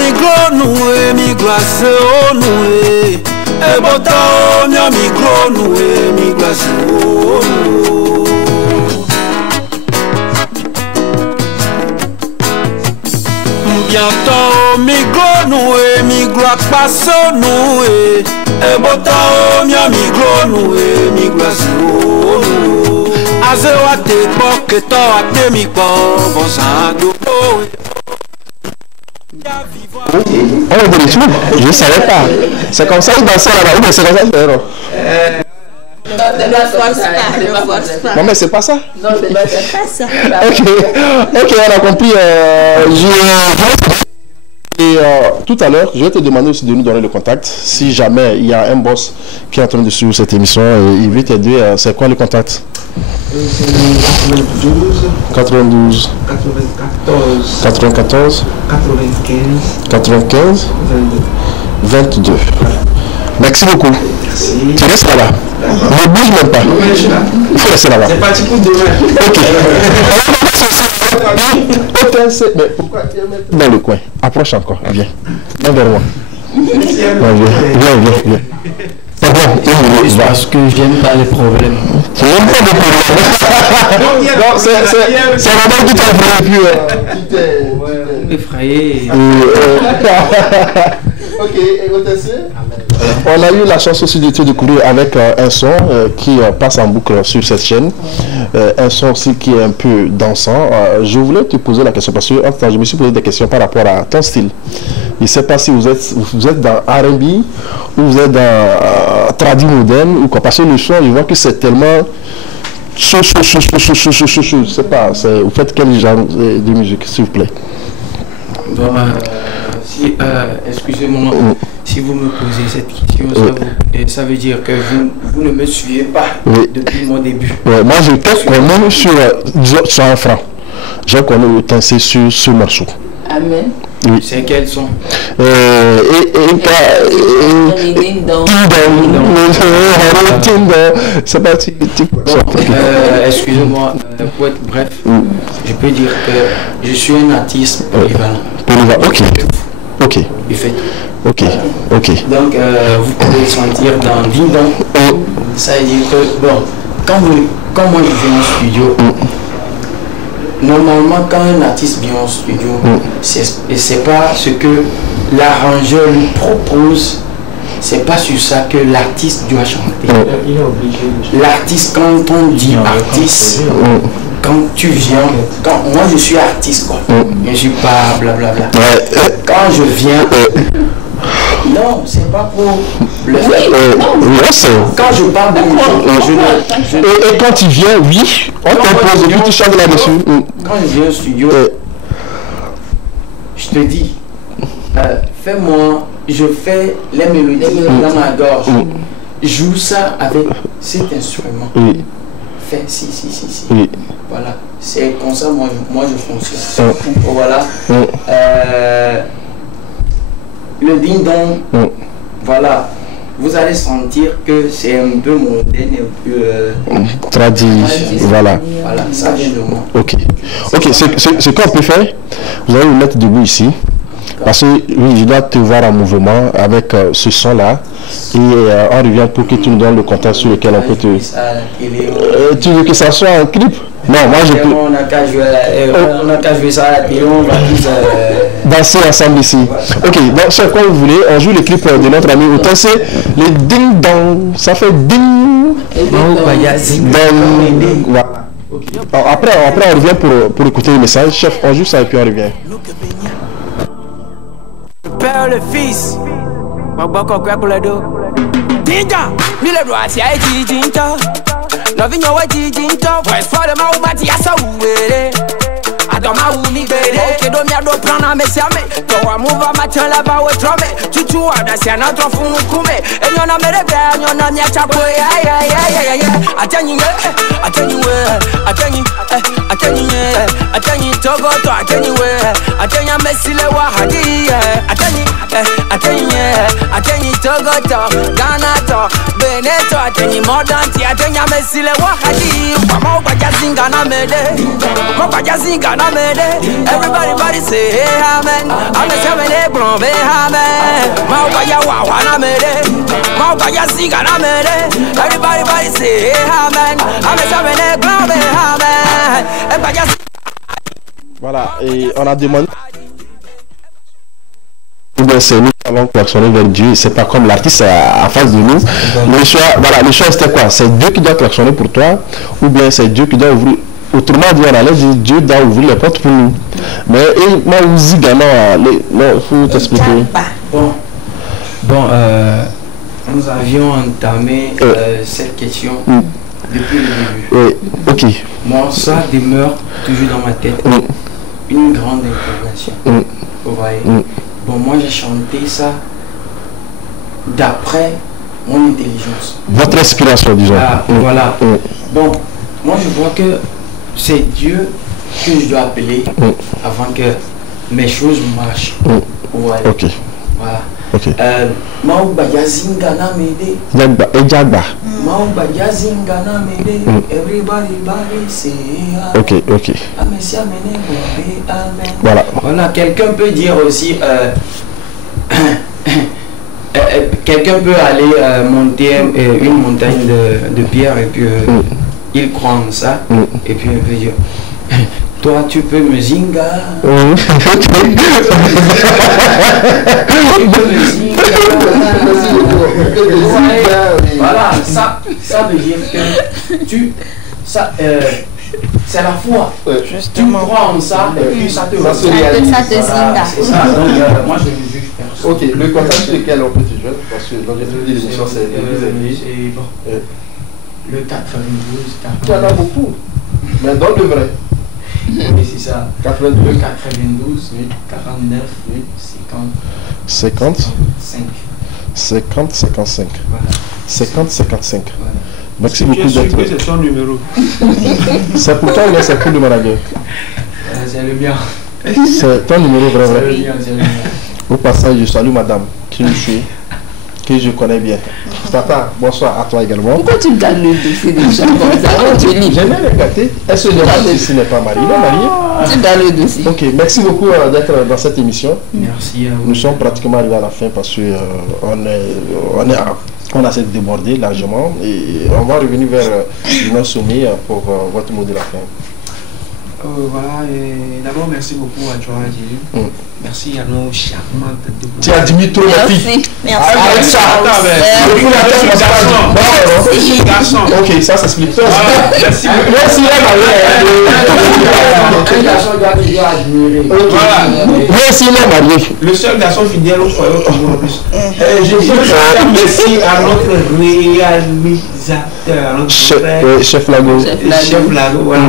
mi glace au noué. E bota mia micro noué, mi glace au noué. Bientôt, micro noué, mi glace passe au noué. E bota mia micro noué, mi glace au noué. Azewa te poke to ate mi po, bozando poe. Oh, de tout, je ne savais pas. C'est comme ça que je dansais là-bas. Oui, c'est comme ça que je non, mais c'est pas ça. Non, c'est pas ça. Ok, on a compris. Et tout à l'heure, je vais te demander aussi de nous donner le contact. Si jamais il y a un boss qui est en train de suivre cette émission et il veut t'aider, c'est quoi le contact? 92 94 95 22. Merci beaucoup. Tu restes là-bas. Ne bouge même pas. Il faut rester là-bas. C'est parti pour demain. Ok. Mais pourquoi tu es maintenant dans le coin? Approche encore. Viens. Viens vers moi. Viens. C'est bon. Parce que j'aime pas les problèmes. Tu n'aimes pas les problèmes? Non, c'est vraiment qui t'a effrayé. Effrayé. Ok, et au On a eu la chance aussi de te découvrir avec un son qui passe en boucle sur cette chaîne. Un son aussi qui est un peu dansant. Je voulais te poser la question parce que je me suis posé des questions par rapport à ton style. Je ne sais pas si vous êtes dans R&B ou vous êtes dans tradi moderne ou quoi. Parce que le son, je vois que c'est tellement... Je ne sais pas. Vous faites quel genre de musique, s'il vous plaît? Bon, excusez-moi, si vous me posez cette question, ça veut dire que vous ne me suivez pas depuis mon début. Moi, je te connais sur 100 francs. Je connais le tencé sur ce morceau. Amen. Oui. C'est quel son? C'est parti. Excusez-moi, pour être bref, je peux dire que je suis un artiste polyvalent. Ok. Il fait. Ok. Donc, vous pouvez sentir dans Ding Dong. Ça veut dire que, bon, quand moi je viens au studio, normalement, quand un artiste vient au studio, c'est pas ce que l'arrangeur lui propose, c'est pas sur ça que l'artiste doit chanter. L'artiste, quand on dit artiste, quand tu viens, moi je suis artiste quoi, je suis pas blablabla. Quand je viens, non, c'est pas pour le faire. Quand je parle de musique, et quand tu viens, oui, on te pose, tu chantes là-dessus. Quand je viens au studio, je te dis, fais-moi, je fais les mélodies dans ma gorge. Joue ça avec cet instrument. Fais si. Voilà, c'est comme ça moi je fonctionne. Voilà. Le ding dong, voilà. Vous allez sentir que c'est un peu moderne, un peu tradit, voilà. Voilà, ça vient de moi. Ok, ce qu'on peut faire, vous allez vous mettre debout ici. Parce que oui, je dois te voir en mouvement avec ce son là et on revient pour que tu nous donnes le contexte sur lequel on peut te... tu veux que ça soit un clip? Non, moi je peux... On n'a qu'à jouer ça à la télé, on va tous... danser ensemble ici. Ok, donc c'est quoi vous voulez, on joue le clip de notre ami Autant, c'est le ding dong, ça fait ding dong. Voilà. Alors, après on revient pour écouter le message. Chef, on joue ça et puis on revient. Père le fils, ma bonne coquille pour les deux. Dinga, mille doigts, si aïe, dinga. Novinho é dinga, voz fora, mas o batia só Adoma uni bere, que do minha do prana me siame. To amuva macha lava o trome. Chuchu ada se na trofu kume. Enyo na mere be, enyo na nya chapo ya. Atenyi togo to atenya mesile wa hadi. Atenyi togo to Ghana to Beneto atenyi modern ti atenya mesile wa hadi. Mama bajazinga na mede. Mo bajazinga na mede. Everybody say hey amen. Ame seven e blombe amen. Mo baya wa na mede. Mo bajazinga na mede. Everybody say hey amen. Ame seven e blombe amen. E bajazinga. Voilà, et on a demandé. C'est nous qui allons klaxonner vers Dieu, c'est pas comme l'artiste en face de nous. Le choix c'était quoi? C'est Dieu qui doit klaxonner pour toi, ou bien c'est Dieu qui doit ouvrir. Autrement dit, on allait dire Dieu doit ouvrir les portes pour nous. Mais moi, vous y gagnons, il faut t'expliquer. Bon, nous avions entamé cette question depuis le début. Ok. Moi, ça demeure toujours dans ma tête. Une grande interrogation. Vous voyez? Bon, moi j'ai chanté ça d'après mon intelligence. Votre inspiration, disons. Voilà. Bon, moi je vois que c'est Dieu que je dois appeler avant que mes choses marchent. Voilà. Ok. Voilà. Ok. Ok. Voilà, quelqu'un peut dire aussi quelqu'un peut aller monter une montagne de pierre et puis il croit en ça et puis il peut dire toi tu peux me zinga. Voilà, ça veut dire que c'est la foi. Tu crois en ça et puis ça te réalise. Ça te zinga. C'est ça, donc moi je ne juge personne. Ok, le contact sur lequel on peut te joindre, parce que l'objectif de l'émission c'est de vous aider. Le 92, Tu en as beaucoup, mais dans le vrai. Oui, c'est ça. 92, 92, 49, 50, 50, 55. Voilà. 50, 55. Voilà. Merci beaucoup d'être. C'est son numéro. C'est pourtant c'est plus le manager. C'est le mien. C'est ton numéro vrai. C'est le mien, c'est le mien. Au passage, je salue madame qui nous suit, que je connais bien. Tata, bonsoir à toi également. Pourquoi tu donnes le dossier des gens comme ça? J'aime bien les gâter. Est-ce que le ici n'est pas marié? Non, marié. Tu donnes le dossier. Ok, merci beaucoup d'être dans cette émission. Merci à vous. Nous sommes pratiquement arrivés à la fin parce que on a essayé de déborder largement et on va revenir vers notre sommet pour votre mot de la fin. Voilà, et d'abord merci beaucoup à Joa Djili. Merci à nos charmantes députés. Tu as dit trop la fille. Merci. Avec ça, Garçon. ok, ça s'explique. Merci. Merci, merci, marié. Le seul garçon fidèle au foyer toujours en plus. Je dis merci à notre réalisateur, à notre frère. Chef Lago. Chef Lago, voilà.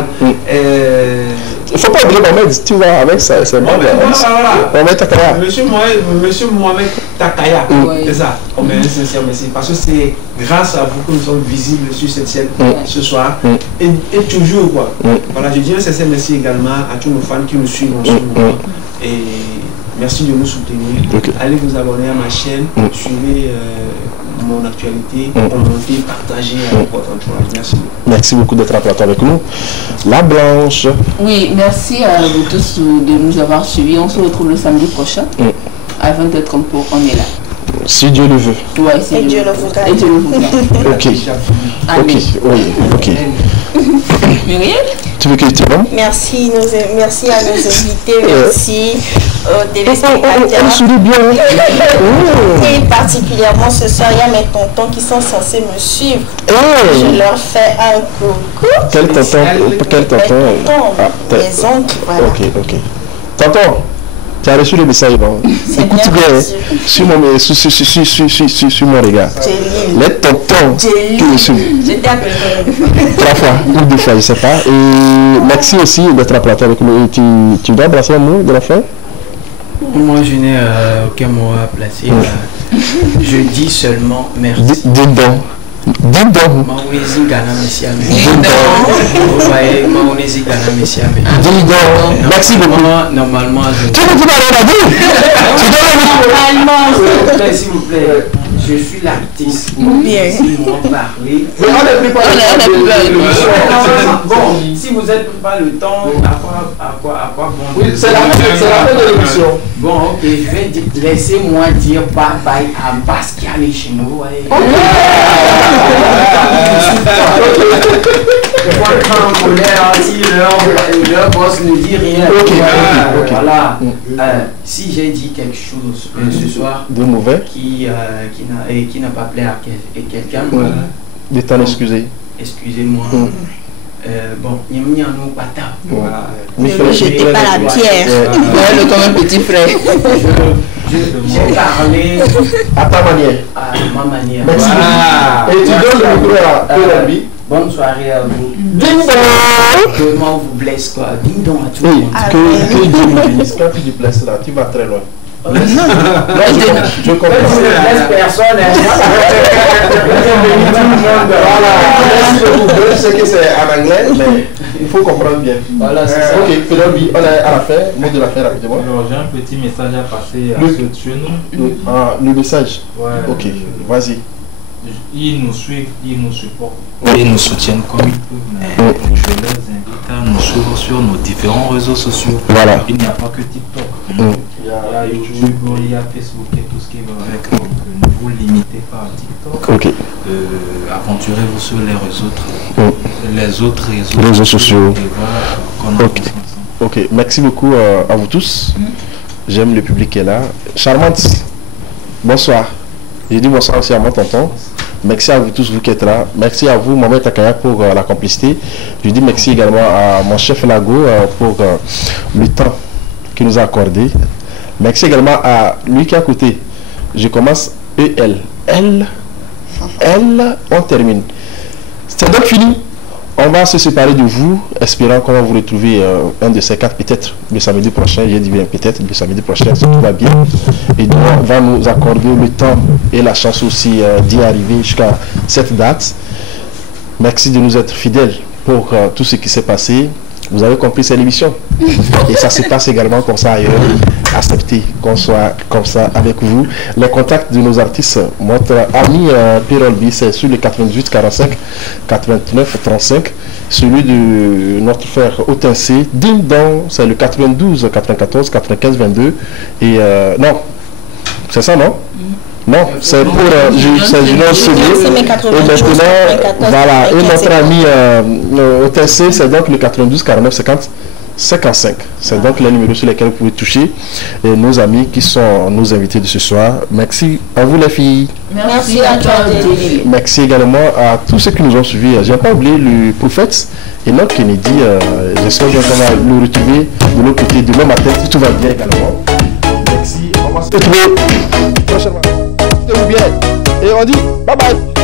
Il ne faut pas oublier Mohamed, tu vois, avec ça, c'est bon. Mohamed Takaya. Monsieur Mohamed Takaya, c'est ça. On met un sincère merci. Parce que c'est grâce à vous que nous sommes visibles sur cette scène ce soir. Et toujours, quoi. Voilà, je dis un sincère merci également à tous nos fans qui nous suivent en ce moment. Et merci de nous soutenir. Allez vous abonner à ma chaîne, suivez mon actualité, commentez, partagez avec votre entourage. Merci. Merci beaucoup d'être en plateau avec nous. La Blanche. Oui, merci à vous tous de nous avoir suivis. On se retrouve le samedi prochain à 20h30 on est là. Si Dieu le veut. Ouais, Et Dieu le voudra. Et Dieu le voudra. Ok. Ok, oui, ok. Muriel? Tu veux que je te rende? Merci à nos invités, merci aux téléspectateurs. Et particulièrement ce soir, il y a mes tontons qui sont censés me suivre. Je leur fais un coucou. Quel tonton? Les oncles, voilà. Ok. Tonton, tu as reçu le message, non? Écoute bien, sur mon regard. Les tontons qui me suivent. Je t'ai appelé 3 fois ou 2 fois, je ne sais pas. Et merci aussi d'être à plateau avec nous. Tu dois embrasser un mot de la fin? Moi, je n'ai aucun mot à placer. Je dis seulement merci. Dis donc. Merci beaucoup. Normalement, s'il vous plaît, je suis l'artiste. Bien. Si vous parlez. Bon, si vous êtes pas le temps, à quoi bon? Oui, c'est la fin de l'émission. Bon, ok, je vais laissez-moi dire bye bye à Pascal et chez nous. Si leur boss ne dit rien. Voilà. Si j'ai dit quelque chose ce soir de mauvais qui n'a pas plu à quelqu'un, de t'en excuser. Excusez-moi. Bon, il y a un pata. Ne me jetez pas la pierre. Comme un petit frère. J'ai parlé à ta manière. À ma manière. Merci. Et tu donnes le micro à Pérabi. Bonne soirée à vous. Ding dong. Que moi vous blesse quoi. Ding dong à tout le monde. Que Dieu me bénisse. Quand tu dis blesse là, tu vas très loin. Non, je comprends. Je ne laisse personne. Voilà. Je sais que c'est en anglais, mais il faut comprendre bien. Voilà, c'est ça. Ok, Pérabi, on est à la fin. Mot de la fin rapidement. Alors, j'ai un petit message à passer à ceux de chez nous. Le message. Ouais. Ok, vas-y. Ils nous suivent, ils nous supportent. Ils nous soutiennent comme ils peuvent. Mais je les invite à nous suivre sur nos différents réseaux sociaux. Voilà. Il n'y a pas que TikTok. Il y a YouTube, il y a Facebook et tout ce qui va avec. Donc, ne vous limitez pas à TikTok. Ok. Aventurez-vous sur les autres réseaux sociaux. Et voilà, qu'on avance ensemble. Ok, merci beaucoup à vous tous. J'aime le public qui est là. Charmante, bonsoir. Je dis bonsoir aussi à mon tonton. Merci à vous tous, vous qui êtes là. Merci à vous, Mohamed Takaya, pour la complicité. Je dis merci également à mon chef Lago pour le temps qu'il nous a accordé. Merci également à lui qui est à côté. Je commence EL. L, on termine. C'est donc fini. On va se séparer de vous, espérant qu'on va vous retrouver un de ces quatre, peut-être le samedi prochain. J'ai dit bien peut-être le samedi prochain, si tout va bien. Et donc, on va nous accorder le temps et la chance aussi d'y arriver jusqu'à cette date. Merci de nous être fidèles pour tout ce qui s'est passé. Vous avez compris, c'est l'émission. Et ça se passe également comme ça ailleurs. Acceptez qu'on soit comme ça avec vous. Les contacts de nos artistes, notre ami Pirolbi, c'est sur le 98 45 89 35. Celui de notre frère Otincé, Ding Dong, c'est le 92 94 95 22. Et non, c'est ça, non? Non, c'est pour Julien Ségué. Et maintenant, voilà, et notre ami OTC, c'est donc le 92 49 50 55. C'est donc les numéros sur lesquels vous pouvez toucher. Et nos amis qui sont nos invités de ce soir. Merci à vous les filles. Merci à toi. Merci également à tous ceux qui nous ont suivis. Je n'ai pas oublié le prophète Enoch Kennedy. J'espère qu'on va le retrouver de l'autre côté demain matin si tout va bien également. Merci. On va se retrouver prochainement. Bien. Et on dit bye bye.